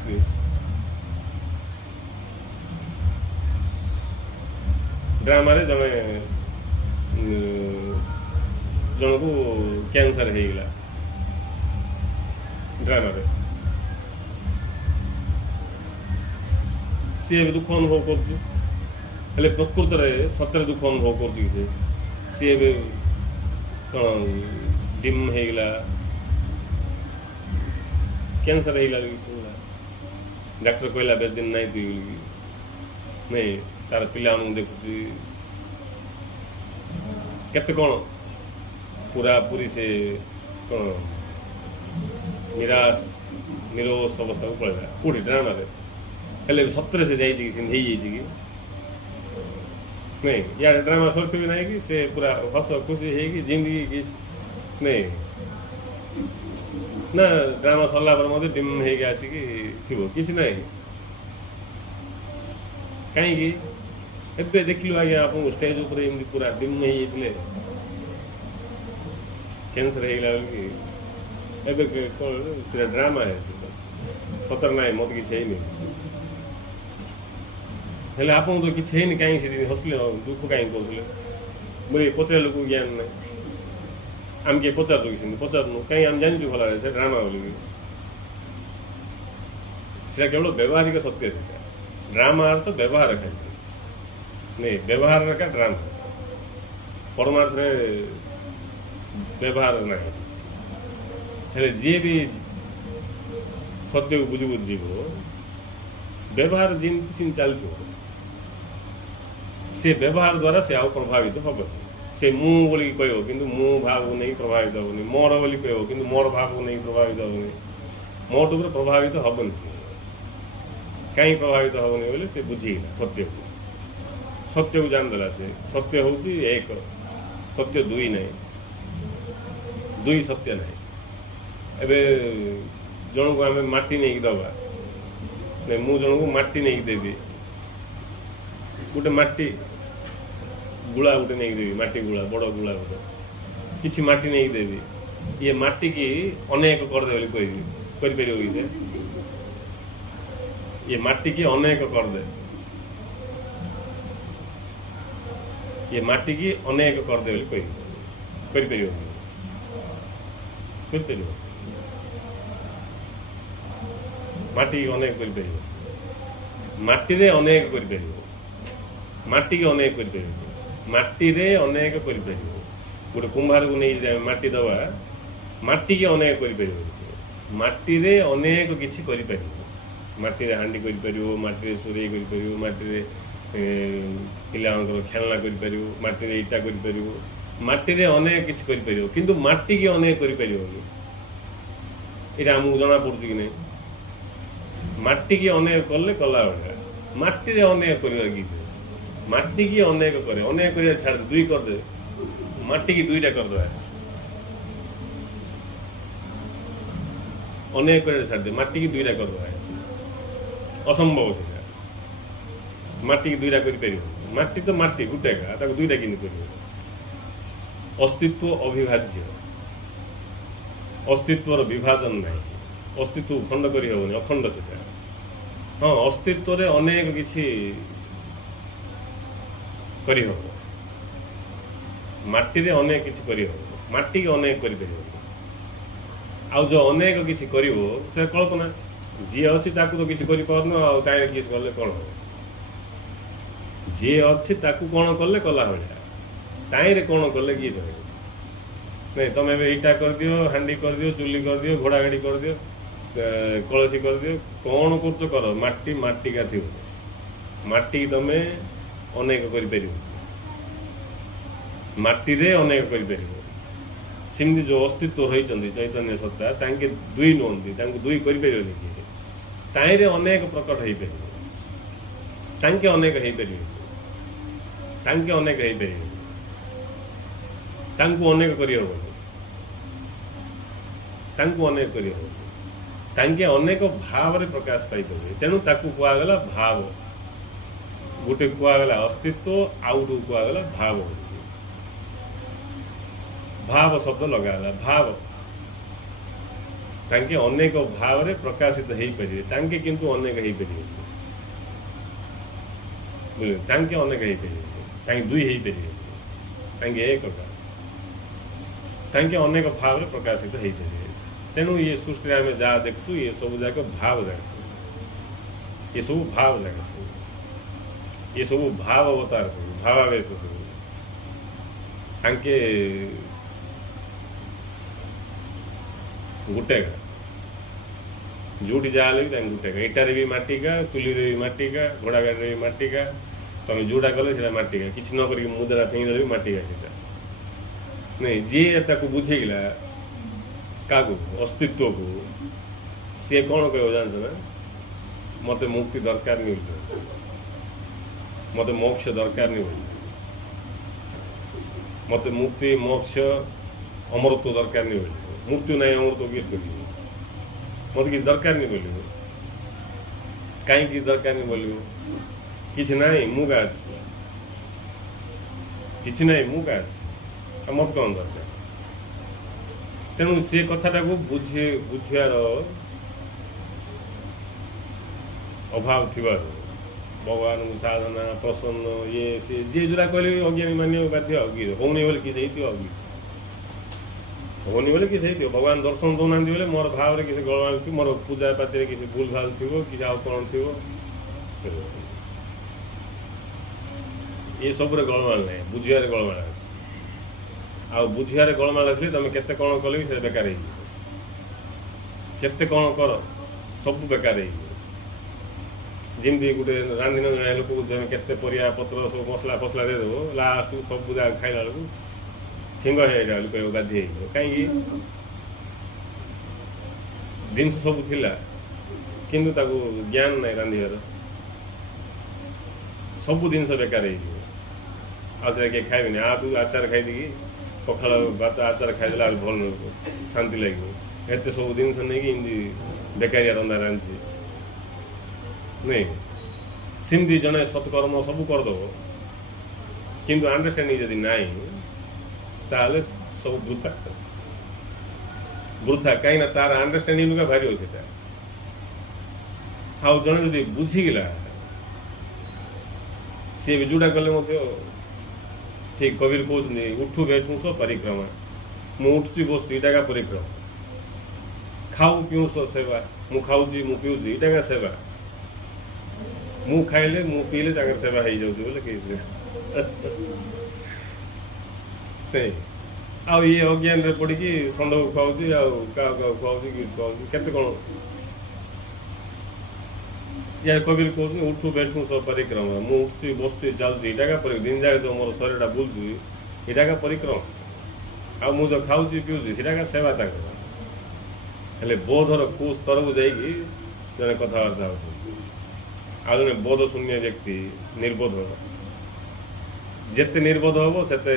ड्रामा जड़े जन को कैंसर होगा ड्रामा सी भी दुख अनुभव कर प्रकृत में सतरे दुख अनुभव कर सी भी कौन डिम होगा कैंसर होगा डाक्टर कहला बेस दिन नहीं थी नहीं तार पिला देखुची केते कौन पूरा पूरी से कौन निराश निरोश अवस्था को पड़ा कौटी ड्रामा हेल्ले सतरे से जाइए कि नहीं या ड्रामा सरती भी नहीं कि से पूरा हस खुशी है जिंदगी की नहीं ना ड्रामा सरला पर डिम हो आसिक थी किसी ना कहीं एबे देखिलु आज्ञा आप स्टेज उपर एमती पूरा डिम होते कैंसर होगा ड्रामा है सतर ना मत किसी है हेल्ले आप तो किसी है कहीं हसले दुख कहीं कहते मुझे पचार लोक ज्ञान ना आम किए पचार किसी पचारू कहीं आम जानू भल से ड्रामा बोलिक से केवल व्यवहारिक सत्य से ड्रामा अर्थ व्यवहार खाई नहीं व्यवहार का ड्रामा परमार्थ में व्यवहार ना हेल्ले जी भी सत्य को बुझी बुझी व्यवहार जिनती सीन चलती से व्यवहार द्वारा से आउ प्रभावित हम से मु बोली कह कि मु भाव को नहीं प्रभावित होनी मोर बोली कह कि मोर भाव को नहीं प्रभावित होनी मोट उपर प्रभावित हेनी सी कहीं प्रभावित हेनी बोले सी बुझीगला सत्य को जानदेला से सत्य हूँ एक सत्य दुई नहीं दुई सत्य नहीं एबे जन को आम माटी नहीं दबा नहीं मु जन को माटी नहीं देवी गोटे माटी गुला गोटे नहीं देवी माटी गुला बड़ गुला गोटे किसी माटी नहीं देवी ये माटी की अनेक करदे बोली कह ये माटी की अनेक करदे ये माटी की अनेक करदे बोली कर माटी अनेक कर माटी रे अनेक कर माटी की अनेक कर माटी रे अनेक कर गोटे कुंभार को नहीं माटी दवा माटी की अनेक कर माटी रे अनेक किसी कर माटी रे हांडी कर माटी रे सुरे कर माटी रे पिलांकर खेलना कर माटी रे इटा कर माटी रे अनेक किसी कर किंतु माटी की अनेक कर ये आमको जना पड़ू कि नहीं माटी की अनेक कले कला भाया माटी रे अनेक कर माटी की अनेक करे अनेक कर छाड़ दुई करदे माटी की दुईटा करदे अनेक कर छाड़ दे माटी की दुईटा करदे असंभव से माटी की दुईटा कर माटी तो माटी गुटे का दुईटा कि अस्तित्व अविभाज्य अस्तित्वर विभाजन नहीं अस्तित्व खंड कर अखंड से हाँ अस्तित्व रे अनेक किसी करी हो माटी रे अनेक किसी करी हो माटी के अनेक करी आउ जो अनेक किसी करिवो से कल्पना जी अच्छी तो किसी करि पारनो आ ताई किसी कले कौन हो जी अच्छी ताकू कौन कले कला भलिया ताई रे कौन कले किए चले नहीं तुम इटा कर दियो हांडी कर दियो चुली कर दियो घोड़ा गाड़ी कर दियो कलसी कर दियो कौन कर कर माटी माटी का थी माटी तुम अनेक कर माटी रे अनेक कर सिमती जो अस्तित्व रही चैतन्य सत्ता तांके दुई नुहति दुई कर ताई रे अनेक प्रकट हो पार तांके अनेक हो पार तांके अनेक हो पार तांको अनेक करी हो तांको अनेक करी हो तांके अनेक भाव रे प्रकाश पाई पारे तेणु ताकू कुआगला भाव गोटे कुआगला अस्तित्व आउ गो कुआगला भाव भाव शब्द लगाला भाव तांके अनेक भाव रे प्रकाशित हो पारे तांके किंतु अनेक हो पारे बुझे तांके अनेक हो पारे तांके दुई हो पारे तांके एक तांके अनेक भाव रे प्रकाशित हो पारे तेणु ये सृष्टि आम जहाँ देखु ये सब जाक भाव जगह ये सब भाव जगह ये सब भाव अवतार सब भावावेश सब तांके गुटेगा जोटी जाए भी गुटेगा इटारे भी माटिका चुली भी माटिका घोड़ा गाड़ी भी माटिका तुम जोड़ा कले से माटिका किसी न कर मुद्रा फेंक भी माटिका सीटा नहीं जी ताको बुझेगला क्या अस्तित्व को सी कौन कह जान ना मत मुक्ति दरकार नहीं मत मोक्ष दरकार नहीं मत मुक्ति मोक्ष अमरत्व दरकार नहीं मृत्यु नहीं अमरत्व किस कर मत किसी दरकार नहीं बोल कहीं किसी दरकार नहीं बोल किसी नहीं मुगा किसी नहीं मुगा मत कौन दरकार तेणु से कथाटा को बुझार अभाव थी भगवान को साधना प्रसन्न ये सी जी जोरा कहले अज्ञानी मान्य बाध्य होनी बोले किसी होनी बोले किसी भगवान दर्शन दौना बोले मोर भाव में किसी गलमाल थी मोर पूजा पाति किसी भूल भाल थी किसी आउ कौन थी ये सब गलमाल नहीं बुझार गलमाल आ बुझार गलमाल थे तुम केते कौन कल भी बेकार केते कौन कर सब बेकार जमी गोटे रांधि न जाना लोक केते परिया पत्र सब मसला फसला देदेव लास्ट सब जगह खाइला बेलू ठिंग है लोक गाधी कहीं ଜିନିଷ ସବୁ ଥିଲା କିନ୍ତୁ ତାକୁ ଜ୍ଞାନ ନାହିଁ ରାନ୍ଧିବାର, ସବୁ ଜିନିଷ ବେକାର ହେଇଯିବ। ଆଉ ସେଟା କିଏ ଖାଇବେନି। ତୁ ଆଚାର ଖାଇଦେଇକି ପଖାଳ ଭାତ ଆଚାର ଖାଇଦେଲେ ଆହୁରି ଭଲ ଶାନ୍ତି ଲାଗିବ। ଏତେ ସବୁ ଜିନିଷ ନେଇକି ଏମିତି ବେକାରିଆ ରନ୍ଧା ରାନ୍ଧିଛି ନାଇଁ। ସେମିତି ଜଣେ ସତ୍କର୍ମ ସବୁ କରିଦେବ କିନ୍ତୁ ଅଣ୍ଡରଷ୍ଟାଣ୍ଡିଂ ଯଦି ନାହିଁ ତାହେଲେ ସବୁ ବୃଥା କାହିଁକିନା ତାର ଅଣ୍ଡରଷ୍ଟାଣ୍ଡିଂ ବାହାରିବ ସେଟା। ଆଉ ଜଣେ ଯଦି ବୁଝିଗଲା ସିଏ ବି ଯୋଉଟା କଲେ ମଧ୍ୟ ଠିକ କବିର କହୁଛନ୍ତି ଉଠୁ ବେଠୁସ ପରିକ୍ରମା। ମୁଁ ଉଠୁଛି ବସୁଛି ଏଇଟା ଏକା ପରିକ୍ରମା। ଖାଉ ପିଉସ ସେବା। ମୁଁ ଖାଉଛି ମୁଁ ପିଉଛି ଏଇଟା ଏକା ସେବା। ମୁଁ ଖାଇଲେ ମୁଁ ପିଇଲେ ତାଙ୍କର ସେବା ହେଇଯାଉଛି ବୋଲେ କେହି ଆଉ ଇଏ ଅଜ୍ଞାନରେ ପଡ଼ିକି ଷଣ୍ଢକୁ ଖୁଆଉଛି ଆଉ କାହାକୁ ଖୁଆଉଛି କିଛି ଖୁଆଉଛି କେତେ କ'ଣ। ୟା କବିର କହୁଛନ୍ତି ଉଠୁ ବେଠୁ ସବୁ ପରିକ୍ରମା। ମୁଁ ଉଠୁଛି ବସୁଛି ଚାଲୁଛି ଏଇଟା ଏକା ଦିନ ଯାକ ଯେଉଁ ମୋର ଶରୀରଟା ବୁଲୁଛି ଏଇଟା ଏକା ପରିକ୍ରମା। ଆଉ ମୁଁ ଯେଉଁ ଖାଉଛି ପିଉଛି ସେଇଟା ଏକା ସେବା ତାଙ୍କର। ହେଲେ ବୋଧର କୋଉ ସ୍ତରକୁ ଯାଇକି ଜଣେ କଥାବାର୍ତ୍ତା ହେଉଛନ୍ତି। ଆଉ ଜଣେ ବୋଧ ଶୂନ୍ୟ ବ୍ୟକ୍ତି ନିର୍ବୋଧ, ଯେତେ ନିର୍ବୋଧ ହବ ସେତେ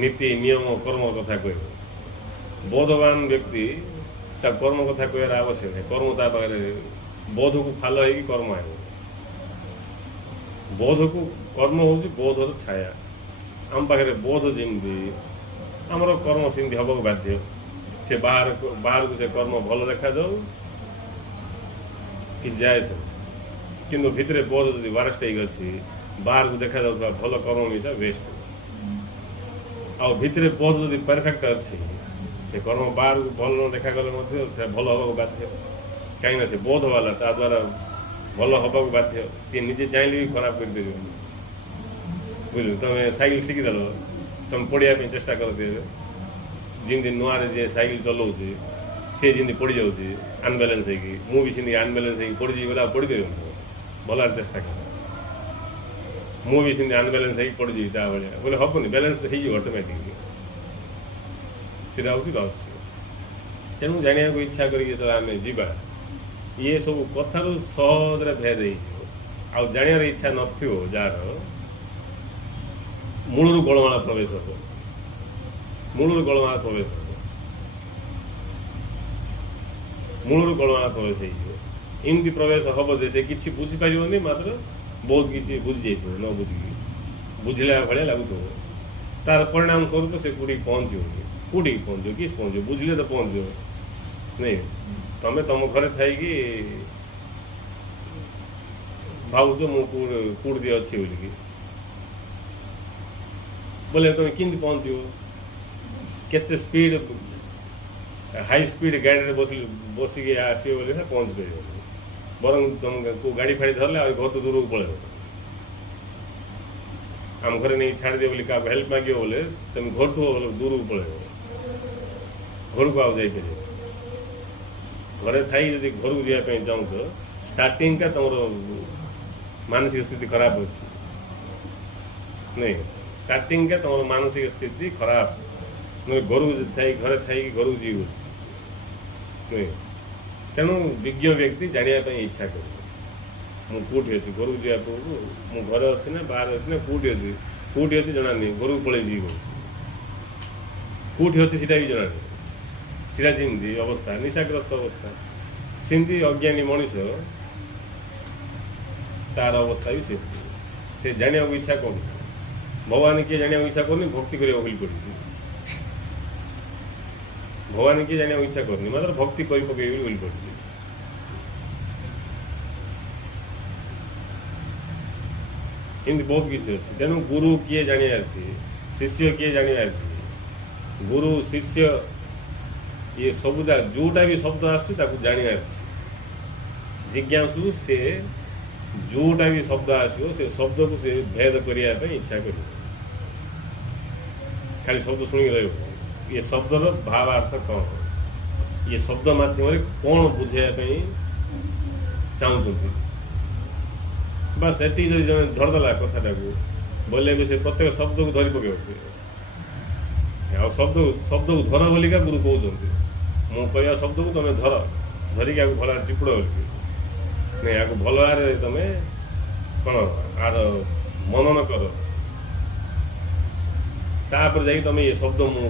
ନୀତି ନିୟମ କର୍ମ କଥା କହିବ। ବୋଧବାନ ବ୍ୟକ୍ତି ତା କର୍ମ କଥା କହିବାର ଆବଶ୍ୟକ ନାହିଁ। କର୍ମ ତା ପାଖରେ ବୋଧକୁ ଫାଲ ହେଇକି କର୍ମ ଆଣିବ। ବୋଧକୁ କର୍ମ ହେଉଛି ବୋଧର ଛାୟା। ଆମ ପାଖରେ ବୋଧ ଯେମିତି ଆମର କର୍ମ ସେମିତି ହେବାକୁ ବାଧ୍ୟ। ସେ ବାହାରକୁ ସେ କର୍ମ ଭଲ ଦେଖାଯାଉ କିଛି ଯାଏ ସେ, କିନ୍ତୁ ଭିତରେ ବୋଧ ଯଦି ୱାରେଷ୍ଟ ହେଇକି ଅଛି ବାହାରକୁ ଦେଖାଯାଉଥିବା ଭଲ କର୍ମ ମିଶା ବେଷ୍ଟ। ଆଉ ଭିତରେ ବୋଧ ଯଦି ପରଫେକ୍ଟ ଅଛି ସେ କର୍ମ ବାହାରକୁ ଭଲ ନ ଦେଖାଗଲେ ମଧ୍ୟ ସେ ଭଲ ହେବାକୁ ବାଧ୍ୟ। କାହିଁକିନା ସେ ବୋଧ ବାଲା ତା ଦ୍ୱାରା ଭଲ ହେବାକୁ ବାଧ୍ୟ। ସିଏ ନିଜେ ଚାହିଁଲେ ବି ଖରାପ କରିଦେବେ। ବୁଝିଲୁ, ତୁମେ ସାଇକେଲ ଶିଖିଦେଲ, ତୁମେ ପଡ଼ିବା ପାଇଁ ଚେଷ୍ଟା କରିଦେବେ। ଯେମିତି ନୂଆରେ ଯିଏ ସାଇକେଲ ଚଲାଉଛି ସେ ଯେମିତି ପଡ଼ିଯାଉଛି ଅନବାଲାନ୍ସ ହେଇକି, ମୁଁ ବି ସେମିତି ଅନବାଲାନ୍ସ ହେଇକି ପଡ଼ିଯିବି ବୋଲେ ଆଉ ପଡ଼ିଦେବି ଭଲ ଚେଷ୍ଟା କର। ମୁଁ ବି ସେମିତି ଅନବାଲାନ୍ସ ହେଇକି ପଡ଼ିଯିବି ତା ଭଳିଆ ବୋଲେ ହେବନି, ବାଲାନ୍ସ ହେଇଯିବ ଅଟୋମେଟିକଲି। ସେଇଟା ହେଉଛି ରହସ୍ୟ। ତେଣୁ ଜାଣିବାକୁ ଇଚ୍ଛା କରିକି ଯେତେବେଳେ ଆମେ ଯିବା ଇଏ ସବୁ କଥାରୁ ସହଜରେ ଭେଦ ହେଇଯିବ। ଆଉ ଜାଣିବାର ଇଚ୍ଛା ନଥିବ ଯାହାର ମୂଳରୁ ଗୋଳମାଳ ପ୍ରବେଶ ହେବ। ମୂଳରୁ ଗୋଳମାଳ ପ୍ରବେଶ ହେବ। ମୂଳରୁ ଗୋଳମାଳ ପ୍ରବେଶ ହେଇଯିବ। ଏମିତି ପ୍ରବେଶ ହେବ ଯେ ସେ କିଛି ବୁଝିପାରିବନି, ମାତ୍ର ବହୁତ କିଛି ବୁଝିଯାଇଥିବ। ନ ବୁଝିକି ବୁଝିଲା ଭଳିଆ ଲାଗୁଥିବ। ତାର ପରିଣାମ ସ୍ୱରୂପ ସେ କୋଉଠିକି ପହଞ୍ଚିବନି। କୋଉଠିକି ପହଞ୍ଚିବ, କିଛି ପହଞ୍ଚିବ, ବୁଝିଲେ ତ ପହଞ୍ଚିବ ନାଇଁ। ତମେ ତମ ଘରେ ଥାଇକି ଭାବୁଛ ମୁଁ କୋଉଠି ଅଛି ବୋଲିକି, ବୋଲେ ତମେ କେମିତି ପହଞ୍ଚିବ? କେତେ ସ୍ପିଡ ହାଇ ସ୍ପିଡ ଗାଡ଼ିରେ ବସିକି ଆସିବ ବୋଲି ନା ପହଞ୍ଚି ପାରିବନି। ବରଂ ତମ ଗାଡ଼ି ଫାଡ଼ି ଧରିଲେ ଆଉ ଘରଠୁ ଦୂରକୁ ପଳେଇବ। ଆମ ଘରେ ନେଇ ଛାଡ଼ିଦିଅ ବୋଲି କାହାକୁ ହେଲ୍ପ ମାଗିବ ବୋଲେ ତମେ ଘରଠୁ ଦୂରକୁ ପଳେଇବ, ଘରକୁ ଆଉ ଯାଇପାରିବ। ଘରେ ଥାଇ ଯଦି ଘରକୁ ଯିବା ପାଇଁ ଚାହୁଁଛ ଷ୍ଟାର୍ଟିଂଟା ତମର ମାନସିକ ସ୍ଥିତି ଖରାପ ଅଛି ନାଇଁ। ଷ୍ଟାର୍ଟିଂଟା ତମର ମାନସିକ ସ୍ଥିତି ଖରାପ। ଘରକୁ ଘରେ ଥାଇକି ଘରକୁ ଯିବ ନାଇଁ। ତେଣୁ ବିଜ୍ଞ ବ୍ୟକ୍ତି ଜାଣିବା ପାଇଁ ଇଚ୍ଛା କରିବ ମୁଁ କେଉଁଠି ଅଛି। ଘରକୁ ଯିବା ପୂର୍ବରୁ ମୁଁ ଘରେ ଅଛି ନା ବାହାରେ ଅଛି ନା କେଉଁଠି ଅଛି, କେଉଁଠି ଅଛି ଜଣାନି, ଘରକୁ ପଳେଇବି କହୁଛି। କେଉଁଠି ଅଛି ସେଇଟା ବି ଜଣାନି। ସେଇଟା ଯେମିତି ଅବସ୍ଥା ନିଶାଗ୍ରସ୍ତ ଅବସ୍ଥା, ସେମିତି ଅଜ୍ଞାନୀ ମଣିଷ ତାର ଅବସ୍ଥା ବି ସେମିତି। ସେ ଜାଣିବାକୁ ଇଚ୍ଛା କରୁନି। ଭଗବାନ କିଏ ଜାଣିବାକୁ ଇଚ୍ଛା କରୁନି, ଭକ୍ତି କରିବାକୁ ଭୁଲି ପଡ଼ିଛି। ଭଗବାନ କିଏ ଜାଣିବାକୁ ଇଚ୍ଛା କରୁନି, ମାତ୍ର ଭକ୍ତି କରି ପକେଇବି ବୋଲି ଭୁଲି ପଡ଼ିଛି। ଏମିତି ବହୁତ କିଛି ଅଛି। ତେଣୁ ଗୁରୁ କିଏ ଜାଣିବାର ଅଛି, ଶିଷ୍ୟ କିଏ ଜାଣିବାର ଅଛି। ଗୁରୁ ଶିଷ୍ୟ ଇଏ ସବୁ ଯୋଉଟା ବି ଶବ୍ଦ ଆସୁଛି ତାକୁ ଜାଣିବାର ଅଛି। ଜିଜ୍ଞାସୁ ସେ ଯୋଉଟା ବି ଶବ୍ଦ ଆସିବ ସେ ଶବ୍ଦକୁ ସେ ଭେଦ କରିବା ପାଇଁ ଇଚ୍ଛା କରିବ। ଖାଲି ଶବ୍ଦ ଶୁଣିକି ରହିବ। ଏ ଶବ୍ଦର ଭାବାର୍ଥ କ'ଣ, ଏ ଶବ୍ଦ ମାଧ୍ୟମରେ କ'ଣ ବୁଝେଇବା ପାଇଁ ଚାହୁଁଛନ୍ତି, ବାସ୍ ଏତିକି ଯଦି ଜଣେ ଧରିଦେଲା କଥାଟାକୁ ବୋଇଲେ ବି ସେ ପ୍ରତ୍ୟେକ ଶବ୍ଦକୁ ଧରି ପକେଇବ। ସେ ଆଉ ଶବ୍ଦକୁ ଧର ବୋଲିକା ଗୁରୁ କହୁଛନ୍ତି। ମୁଁ କହିବା ଶବ୍ଦକୁ ତମେ ଧରିକି ଆକୁ ଭଲ ଚିପୁଡ଼ ବୋଲିକି ନାଇଁ, ଆକୁ ଭଲ ଭାବରେ ତମେ କ'ଣ ଆର ମନନ କର, ତାପରେ ଯାଇକି ତମେ ଏ ଶବ୍ଦ ମୁଁ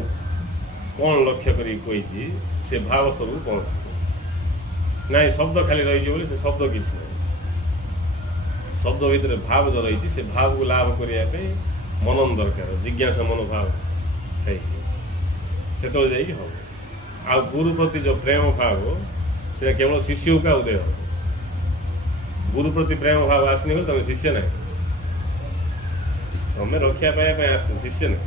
କ'ଣ ଲକ୍ଷ୍ୟ କରିକି କହିଛି ସେ ଭାବ ସ୍ତରକୁ ପହଞ୍ଚିବ। ନାଇଁ ଶବ୍ଦ ଖାଲି ରହିଛି ବୋଲି ସେ ଶବ୍ଦ କିଛି ନାହିଁ। ଶବ୍ଦ ଭିତରେ ଭାବ ଯୋଉ ରହିଛି ସେ ଭାବକୁ ଲାଭ କରିବା ପାଇଁ ମନନ ଦରକାର, ଜିଜ୍ଞାସା ମନୋଭାବ ହେଇକି ସେତେବେଳେ ଯାଇକି ହବ। ଆଉ ଗୁରୁ ପ୍ରତି ଯେଉଁ ପ୍ରେମ ଭାବ ସେଟା କେବଳ ଶିଷ୍ୟକୁ କା ଉଦୟ ହବ। ଗୁରୁ ପ୍ରତି ପ୍ରେମ ଭାବ ଆସିନି ବୋଲି ତମେ ଶିଷ୍ୟ ନାହିଁ, ତମେ ରକ୍ଷା ପାଇବା ପାଇଁ ଆସିଛ, ଶିଷ୍ୟ ନାହିଁ।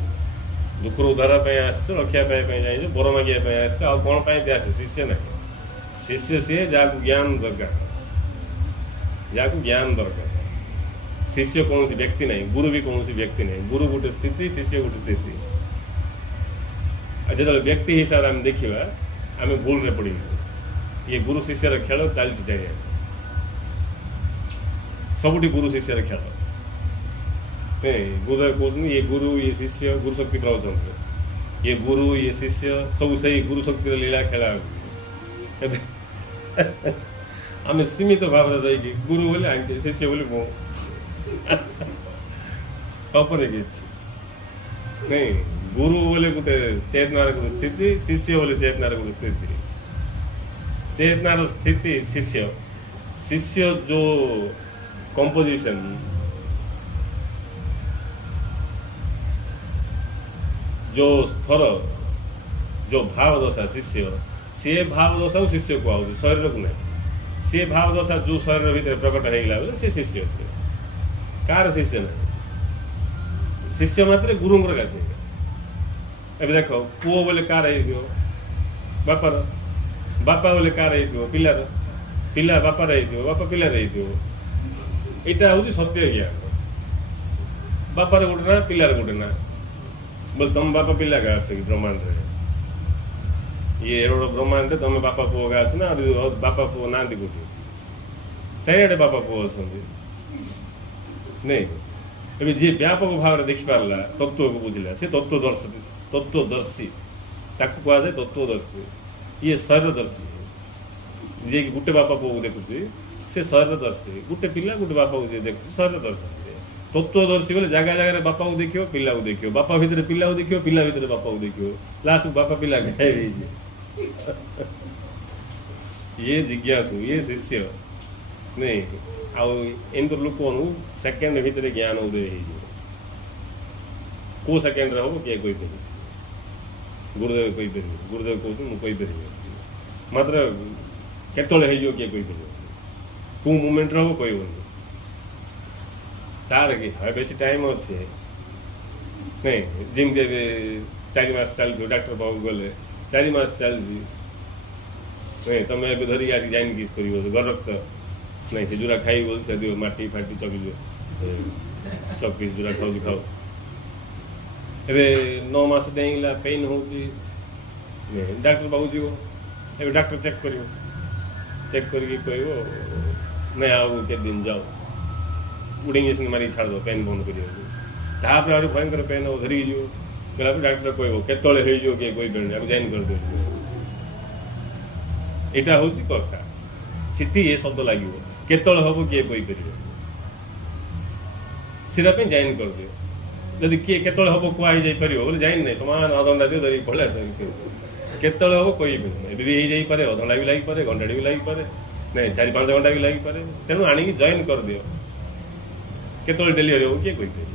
ଦୁଃଖରୁ ଉଦ୍ଧାର ପାଇଁ ଆସିଛ, ରକ୍ଷା ପାଇବା ପାଇଁ ଯାଇଛ, ବର ମାଗିବା ପାଇଁ ଆସିଛ, ଆଉ କ'ଣ ପାଇଁ ଆସିଛ? ଶିଷ୍ୟ ନାହିଁ। ଶିଷ୍ୟ ସିଏ ଯାହାକୁ ଜ୍ଞାନ ଦରକାର, ଯାହାକୁ ଜ୍ଞାନ ଦରକାର। ଶିଷ୍ୟ କୌଣସି ବ୍ୟକ୍ତି ନାହିଁ, ଗୁରୁ ବି କୌଣସି ବ୍ୟକ୍ତି ନାହିଁ। ଗୁରୁ ଗୋଟେ ସ୍ଥିତି, ଶିଷ୍ୟ ଗୋଟେ ସ୍ଥିତି। ଆଉ ଯେତେବେଳେ ବ୍ୟକ୍ତି ହିସାବରେ ଆମେ ଦେଖିବା ଆମେ ଭୁଲରେ ପଡ଼ିବୁ। ଇଏ ଗୁରୁ ଶିଷ୍ୟର ଖେଳ ଚାଲିଛି ଚାରିଆଡ଼େ, ସବୁଠି ଗୁରୁ ଶିଷ୍ୟର ଖେଳ। ଗୁରୁଦେବ କହୁଛନ୍ତି ଇଏ ଗୁରୁ ଇଏ ଶିଷ୍ୟ, ଗୁରୁ ଶକ୍ତି ପ୍ରବଚନ, ଇଏ ଗୁରୁ ଇଏ ଶିଷ୍ୟ, ସବୁ ସେଇ ଗୁରୁ ଶକ୍ତିର ଲୀଳା ଖେଳା ହେଉଛି। ଆମେ ସୀମିତ ଭାବରେ ରହିକି ଗୁରୁ ବୋଲି ଆଙ୍କେ, ଶିଷ୍ୟ ବୋଲି ମୁଁ ହବନି କିଛି ନାଇଁ। ଗୁରୁ ବୋଲି ଗୋଟେ ଚେତନାର ଗୋଟେ ସ୍ଥିତି, ଶିଷ୍ୟ ବୋଲି ଚେତନାର ଗୋଟେ ସ୍ଥିତି। ଚେତନାର ସ୍ଥିତି ଶିଷ୍ୟ, ଶିଷ୍ୟ ଯୋଉ କମ୍ପୋଜିସନ, ଯୋଉ ସ୍ତର, ଯୋଉ ଭାବ ଦଶା ଶିଷ୍ୟ, ସିଏ ଭାବ ଦଶାକୁ ଶିଷ୍ୟ କୁହାଉଛି, ଶରୀରକୁ ନାହିଁ। ସିଏ ଭାବ ଦଶା ଯୋଉ ଶରୀର ଭିତରେ ପ୍ରକଟ ହେଇଗଲା ବୋଲେ ସେ ଶିଷ୍ୟ। ସିଏ କାହାର ଶିଷ୍ୟ ନାହିଁ, ଶିଷ୍ୟ ମାତ୍ରେ ଗୁରୁଙ୍କର କାছে। ଏବେ ଦେଖ ପୁଅ ବୋଲେ କାହାର ହେଇଥିବ? ବାପାର। ବାପା ବୋଲେ କାହାର ହେଇଥିବ? ପିଲାର। ପିଲା ବାପାର ହେଇଥିବ, ବାପା ପିଲାର ହେଇଥିବ। ଏଇଟା ହଉଛି ସତ୍ୟ ଜ୍ଞାନ। ବାପାର ଗୋଟେ ନା, ପିଲାର ଗୋଟେ ନା। बोल तुम बापा पिला का आछ कि ब्रह्मांड रे? ये एवढो ब्रह्मांड तुम बापा पुओ का आछ ना, बापा पुओ नांदी कोठी चारिआडे बापा पुओ अछंती नहीं। एबे जे व्यापक भाव देखि पारला, तत्व को बुझिला, से तत्वदर्शी ताकू कहा जाए तत्वदर्शी। ये शरीरदर्शी जे गुटे बापा पुओ को देखुची से शरीरदर्शी, गुटे पिला गुटे बापा को जे देखुची शरीरदर्शी। तत्वदर्शी बोले जगह जगह बापा को देखियो, पिला को देखियो, बापा भीतर पिला को देखियो, पिला भीतर बापा को देखियो, लास्ट बापा पिला गायब। ये जिज्ञासु, ये शिष्य नहीं आउ एम लोक सेकेंड भीतर ज्ञान उदय को सेकेंड रे हम किए कहीपर गुरुदेव कहीपर गुरुदेव कहते मुझे मात्र केतले हो किए कहीपर कौ मुमेंट हम कहबनी तार कि हाँ बेसी टाइम अच्छे नहीं जमी 4 मास चलती डाक्टर पाक गले 4 मास चलती नहीं तुम ए धरिक आसिक जाइन किस कर घर रक्त नहीं से जोरा खाई बोल से माटी फाटी चकी चकीस जोरा खाऊ खाऊ ए 9 मास डेला पेन हो डाक्टर पाक जीव ए डाक्टर चेक कर कह नहीं आउ के दिन जाओ उड़ी इंजेक्शन मारिक छाड़ दो पेन बंद कर आगे भयंकर पेन धरिक जीव गला डाक्टर कह केतले हो किए कहीपर जाइन कर यहाँ हूँ कथा सीटी ये शब्द लगे केतले हम किए कहीपर सीटा जाइन कर दियो जदि किए केतले हम कहुई जापर बोले जाइन नहीं सामान अधघंटा दियो धरिक पड़ा केतले हम कहीपर अधघंटा भी लगिपे घंटा भी लगिपे नहीं 4-5 घंटा भी लगिपे तेणु आणिक जॉइन कर दियो केतले डेलीवरी हो किए कहीपर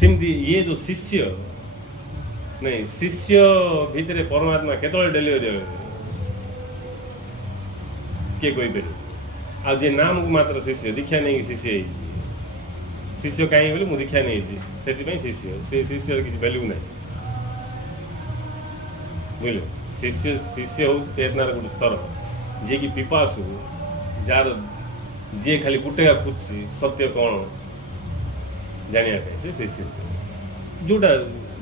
सेमती ये जो शिष्य नहीं शिष्य भितर परमात्मा केतले डेलीवरी हो किए कहीपर आज नाम को मात्र शिष्य दीक्षा नहीं शिष्य शिष्य कहीं बोले मुझे दीक्षा नहीं से शिष्य से शिष्य किसी वैल्यू ना बुझल शिष्य शिष्य हूँ चेतनार गोटे स्तर जी कि पिपासु जार जी खाली गुटेगा खोजी सत्य कौन जाना से शिष्य से जोटा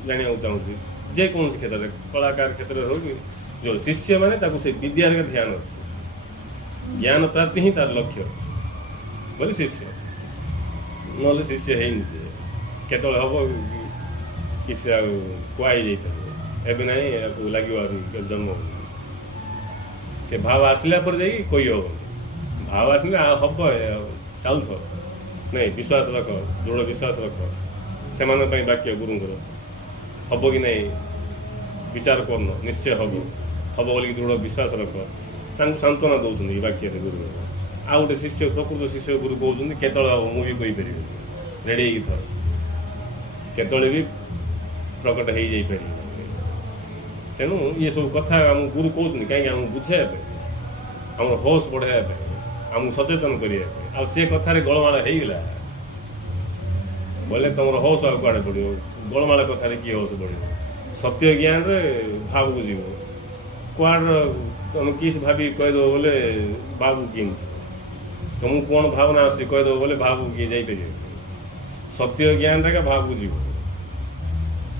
जाना चाहूँगी जेकोसी क्षेत्र में कलाकार क्षेत्र हो कि जो शिष्य माने से विद्यार का ध्यान अच्छे ज्ञान प्राप्ति ही तार लक्ष्य बोले शिष्य ना शिष्य है केतले हम କିଛି ଆଉ କୁହାଇ ଯାଇପାରିବ ଏବେ ନାହିଁ ଏହାକୁ ଲାଗିବ ଜନ୍ମ ସେ ଭାବ ଆସିଲା ପରେ ଯାଇକି କହି ହେବନି ଭାବ ଆସିଲେ ହବ ଚାଲୁଥିବ ନାଇଁ ବିଶ୍ୱାସ ରଖ ଦୃଢ଼ ବିଶ୍ୱାସ ରଖ ସେମାନଙ୍କ ପାଇଁ ବାକ୍ୟ ଗୁରୁଙ୍କର ହବ କି ନାହିଁ ବିଚାର କରୁନ ନିଶ୍ଚୟ ହବ ବୋଲିକି ଦୃଢ଼ ବିଶ୍ୱାସ ରଖ ତାଙ୍କୁ ସାନ୍ତ୍ୱନା ଦେଉଛନ୍ତି ଏ ବାକ୍ୟରେ ଗୁରୁ ଆଉ ଗୋଟେ ଶିଷ୍ୟ ପ୍ରକୃତ ଶିଷ୍ୟ ଗୁରୁ କହୁଛନ୍ତି କେତେବେଳେ ହବ ମୁଁ ବି କହିପାରିବି ରେଡ଼ି ହେଇକି ଥର କେତେବେଳେ ବି ପ୍ରକଟ ହେଇଯାଇପାରିବ ତେଣୁ ଇଏ ସବୁ କଥା ଆମକୁ ଗୁରୁ କହୁଛନ୍ତି କାହିଁକି ଆମକୁ ବୁଝାଇବା ପାଇଁ ଆମର ହୋସ୍ ବଢ଼ାଇବା ପାଇଁ ଆମକୁ ସଚେତନ କରିବା ପାଇଁ ଆଉ ସେ କଥାରେ ଗୋଳମାଳ ହେଇଗଲା ବୋଲେ ତୁମର ହୋସ୍ ଆଉ କୁଆଡ଼େ ପଡ଼ିବ ଗୋଳମାଳ କଥାରେ କିଏ ହୋସ୍ ପଡ଼ିବ ସତ୍ୟ ଜ୍ଞାନରେ ଭାବକୁ ଯିବ କୁଆଡ଼େ ତୁମେ କିସ୍ ଭାବିକି କହିଦେବ ବୋଲେ ଭାବକୁ କିଣିଛି ତୁମକୁ କ'ଣ ଭାବନା ଆସୁଛି କହିଦେବ ବୋଲେ ଭାବକୁ କିଏ ଯାଇପାରିବ ସତ୍ୟ ଜ୍ଞାନଟା ଭାବକୁ ଯିବ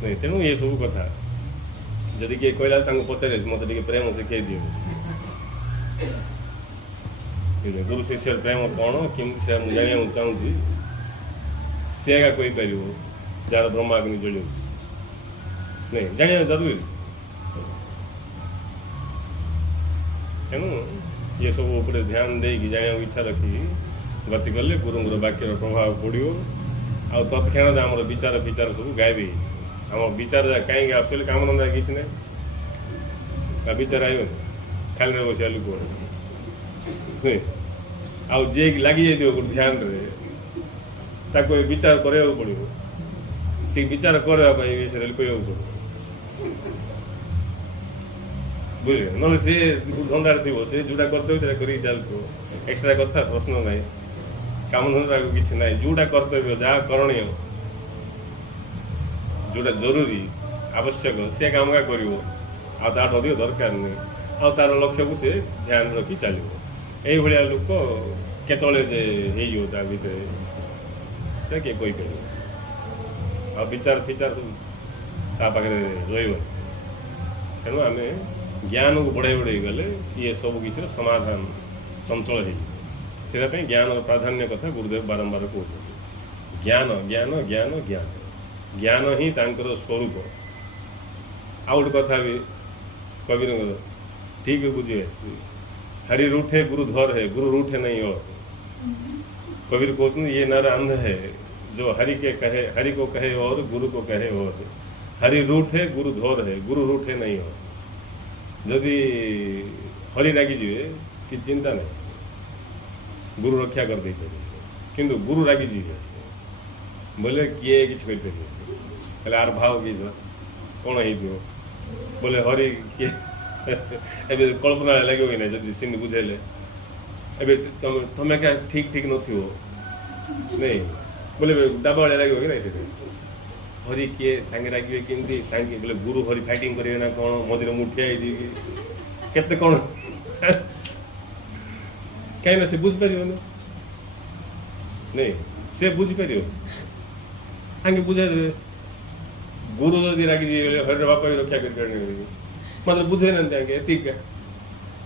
ନାଇଁ ତେଣୁ ଏସବୁ କଥା ଯଦି କିଏ କହିଲା ତାଙ୍କୁ ପଚାରେ ମୋତେ ଟିକେ ପ୍ରେମ ଶିଖେଇ ଦିଅ ଗୁରୁ ଶିଷ୍ୟର ପ୍ରେମ କ'ଣ କେମିତି ସେ ମୁଁ ଜାଣିବାକୁ ଚାହୁଁଛି ସେ ଏକା କହିପାରିବ ଯାହାର ବ୍ରହ୍ମାଗ୍ନି ଜଳୁଛି ନାଇଁ ଜାଣିବା ଜରୁରୀ ତେଣୁ ଏସବୁ ଉପରେ ଧ୍ୟାନ ଦେଇକି ଜାଣିବାକୁ ଇଚ୍ଛା ରଖିକି ଗତି କଲେ ଗୁରୁଙ୍କର ବାକ୍ୟର ପ୍ରଭାବ ପଡ଼ିବ ଆଉ ତତ୍କ୍ଷଣାତ ଆମର ବିଚାର ସବୁ ଗାୟବ ହେଇଯିବ ଆମ ବିଚାର କାହିଁକି ଆସୁଥିଲେ କାମଧନ୍ଦା କିଛି ନାହିଁ ବା ବିଚାର ଆଇବନି ଖାଲିରେ ବସିବା ଲୋକ ଆଉ ଯିଏକି ଲାଗିଯାଇଥିବ ଗୋଟେ ଧ୍ୟାନରେ ତାକୁ ବିଚାର କରିବାକୁ ପଡ଼ିବ ଠିକ୍ ବିଚାର କରିବା ପାଇଁ ଏ ବିଷୟରେ କହିବାକୁ ପଡ଼ିବ ବୁଝିଲେ ନହେଲେ ସେ ଧନ୍ଦାରେ ଥିବ ସେ ଯେଉଁଟା କରିଦେବ ସେଇଟା କରିକି ଚାଲିଥିବ ଏକ୍ସଟ୍ରା କଥା ପ୍ରଶ୍ନ ନାହିଁ କାମଧନ୍ଦାକୁ କିଛି ନାହିଁ ଯେଉଁଟା କର୍ତ୍ତବ୍ୟ ଯାହା କରଣୀୟ ଯେଉଁଟା ଜରୁରୀ ଆବଶ୍ୟକ ସେ କାମଟା କରିବ ଆଉ ତାଠୁ ଅଧିକ ଦରକାର ନାହିଁ ଆଉ ତାର ଲକ୍ଷ୍ୟକୁ ସେ ଧ୍ୟାନ ରଖି ଚାଲିବ ଏଇଭଳିଆ ଲୋକ କେତେବେଳେ ଯେ ହେଇଯିବ ତା ଭିତରେ ସେ କିଏ କହିପାରିବ ଆଉ ବିଚାର ସବୁ ତା ପାଖରେ ରହିବ ତେଣୁ ଆମେ ଜ୍ଞାନକୁ ବଢ଼େଇ ଗଲେ ଇଏ ସବୁ କିଛିର ସମାଧାନ ଚଞ୍ଚଳ ହେଇଯିବ ସେଥିପାଇଁ ଜ୍ଞାନର ପ୍ରାଧାନ୍ୟ କଥା ଗୁରୁଦେବ ବାରମ୍ବାର କହୁଛନ୍ତି ଜ୍ଞାନ ଜ୍ଞାନ ଜ୍ଞାନ ଜ୍ଞାନ ଜ୍ଞାନ ହିଁ ତାଙ୍କର ସ୍ୱରୂପ ଆଉ ଗୋଟେ କଥା ବି କବିରଙ୍କର ଠିକ୍ ବୁଝିବେ हरि रूठे गुरु धर है गुरु रूठे नहीं और कबीर कहते ये नर अंध है जो हरि को कहे और गुरु को कहे और हरि रूठे गुरु धोर है गुरु रूठे नहीं और जदि हरि रागी जीवे कि चिंता नहीं गुरु रक्षा कर दे किंतु गुरु रागी जीवे बोले किए किसी बोले आर भाव कि कौन है बोले हरि किए ଏବେ କଳ୍ପନା ଲାଗିବ କି ନାହିଁ ଯଦି ସିନି ବୁଝେଇଲେ ଏବେ ତମେ ଏକା ଠିକ୍ ନଥିବ ନାଇଁ ବୋଲେ ଡାବା ଭଳିଆ ଲାଗିବ କି ନାହିଁ ସେଠି ହରି କିଏ ତାଙ୍କେ ରାଗିବେ କେମିତି ତାଙ୍କେ ବୋଲେ ଗୁରୁ ହରି ଫାଇଟିଂ କରିବେ ନା କ'ଣ ମଝିରେ ମୁଁ ଠିଆ ହେଇଯିବି କେତେ କ'ଣ କାହିଁକିନା ସେ ବୁଝିପାରିବନି ନାଇଁ ସେ ବୁଝିପାରିବ ତାଙ୍କେ ବୁଝାଇଦେବେ ଗୁରୁ ଯଦି ରାଗିଯିବେ ହରିର ବାପା ବି ରକ୍ଷା କରିପାରିବେ मतलब बुझे ना ठीक है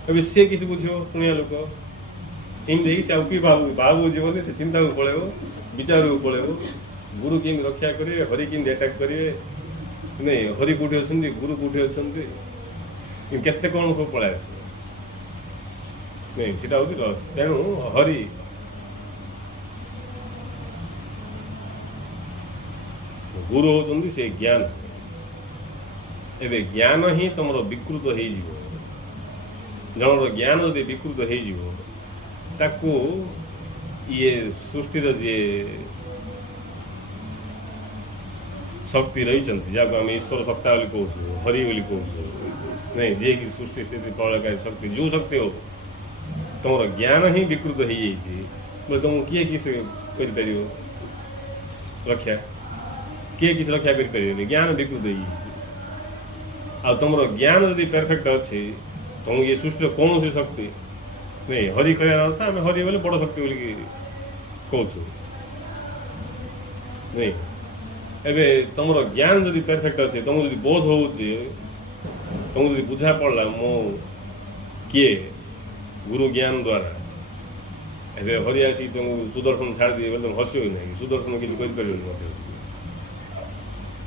अभी से किसी बुझो शुणिया लोक एमती से कि भाव जीवन से चिंता को पलैब विचार को पलैब गुरु केमी रक्षा करेंगे हरि केमी अटैक करेंगे नहीं हरि कौटी अच्छा गुरु कौटी अच्छा केते कौन सब पलि आस नहीं सीटा हूँ लस तेणु हरि गुरु होती से ज्ञान एबे ज्ञान ही तुम विकृत हो जनर ज्ञान जब विकृत हो ये सृष्टिर जी शक्ति रही जहाँ आम ईश्वर सत्ता कहूँ हरि कहूँ नहीं जी कि सृष्टि स्थिति प्रलयकारी शक्ति जो शक्ति हो तुम ज्ञान ही विकृत हो बोले तुमको किए किस कर रक्षा किए किस रक्षा कर ज्ञान विकृत हो आ तुम ज्ञान जब परफेक्ट अच्छी तुम ये सृष्टि कौन सी शक्ति नहीं हरि कहना अर्थ आम हरि बोले बड़ शक्ति बोल कहूँ नहीं एबे तुम ज्ञान जब परफेक्ट अच्छे तुमको जब बोध हो तुमको जब बुझा पड़ा मो किए गुरु ज्ञान द्वारा एबे हरि आसी तुमको सुदर्शन छाड़ दिए बोले तुम हसो ही नहीं सुदर्शन किसी कर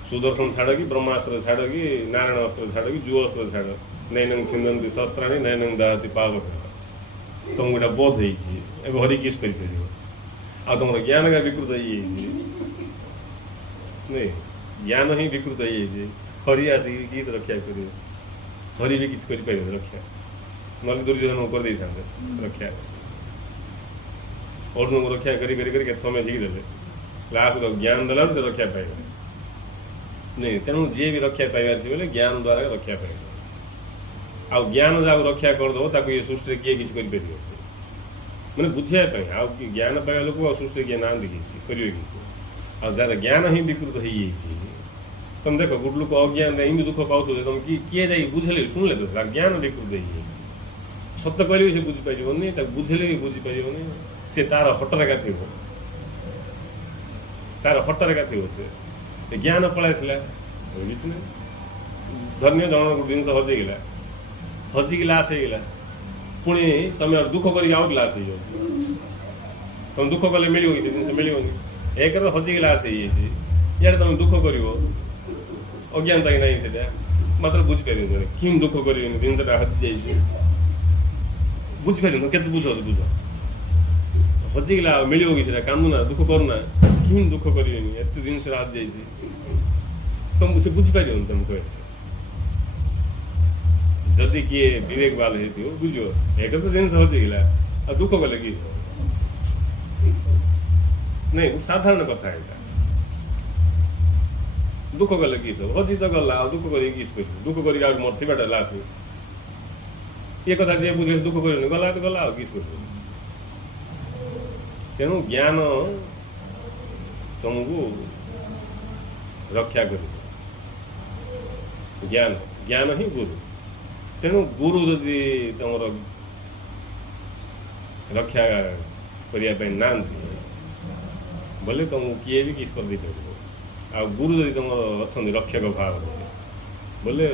सुदर्शन छाड़ कि ब्रह्मास्त्र छाड़ कि नारायण अस्त्र छाड़ कि जु अस्त्र छाड़ नैनं छिंदन्ति शस्त्राणि नैनं दहति पावक तुम गोटे बोध हो हरि किस कर तुम ज्ञान का विकृत नहीं ज्ञान ही विकृत हो हरि आसिक किस रक्षा कर हरि भी किसी कर रक्षा ना दुर्योधन कर दे था रक्षा अर्जुन को रक्षा करी समय शिखिदेले लास्ट तो ज्ञान देला से रक्षा पाइब नहीं तेणु जी भी रक्षा पाइबार बोले ज्ञान द्वारा रक्षा पाइब आ ज्ञान जहाँ रक्षा करदेव ताको ये सृष्टि किए किसी कर मैंने बुझापी आउ ज्ञान पाइबा लोक सृष्टि किए ना किसी करेंगे किसी आ जार ज्ञान ही विकृत हो तुम देख गोटे लोक अज्ञान इमी दुख पाओ तुम किए जा बुझे शुणले तो ज्ञान विकृत हो सत्य कहले भी बुझीपर बुझे भी बुझीपर सी तार हटरेखा थी तार हटरेखा थी से ज्ञान पलैसला किसी ना धन्य जन गोटे जिन हजिगला हजिक लाश होगा पुणी तुम दुख कर आउट लाश हो तुम दुख कले मिल कि जिन मिलनी एक तो हजिक लाश हो तुम दुख कर अज्ञानता कि नहीं से मात्र बुझीपर कि दुख कर जिनसा हजि जा बुझीपर के बुझ बुझ हजिगला मिल कि कांदुना दुख करूना कि दुख कर एत जिन हजि जा तुम से बुझीपर तुम कह जदि किए विवेक बाल हो बुझ एक तो जिन हजिगला आ दुख कले कि नहीं साधारण कथा है दुख कले कि हजि तो गला दुख कर दुख कर मरथिबाटा लाश ये कथा जी बुझे दुख कर गला तो गला किस तेणु ज्ञान तुमको रक्षा कर ज्ञान ज्ञान ही गुरु तेणु गुरु जदि तुम रक्षा करने ना बोले तुमको किए भी किस कर दे आ गुरु जदि तुम अच्छा रक्षक भाव बोले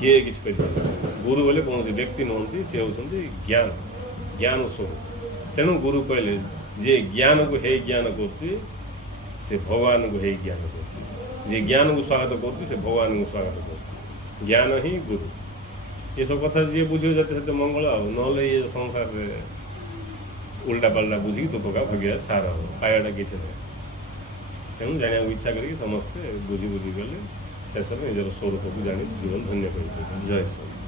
किए किसी गुरु बोले कौन से व्यक्ति नुहति सी होती ज्ञान ज्ञान स्वरूप तेणु गुरु कहले जे ज्ञान को हे ज्ञान कर भगवान को हे ज्ञान कर ज्ञान को स्वागत कर भगवान को स्वागत कर ज्ञान ही गुरु ये सब कथा जी बुझे जाते मंगल ना ये संसार उल्टा पल्टा बुझी दुख का भगे सार हो पाइबाटा किसी ना तेणु जाना इच्छा करी समस्ते बुझी बुझी गले शेष में निजर स्वरूप को जानी जीवन धन्य कर जय श्री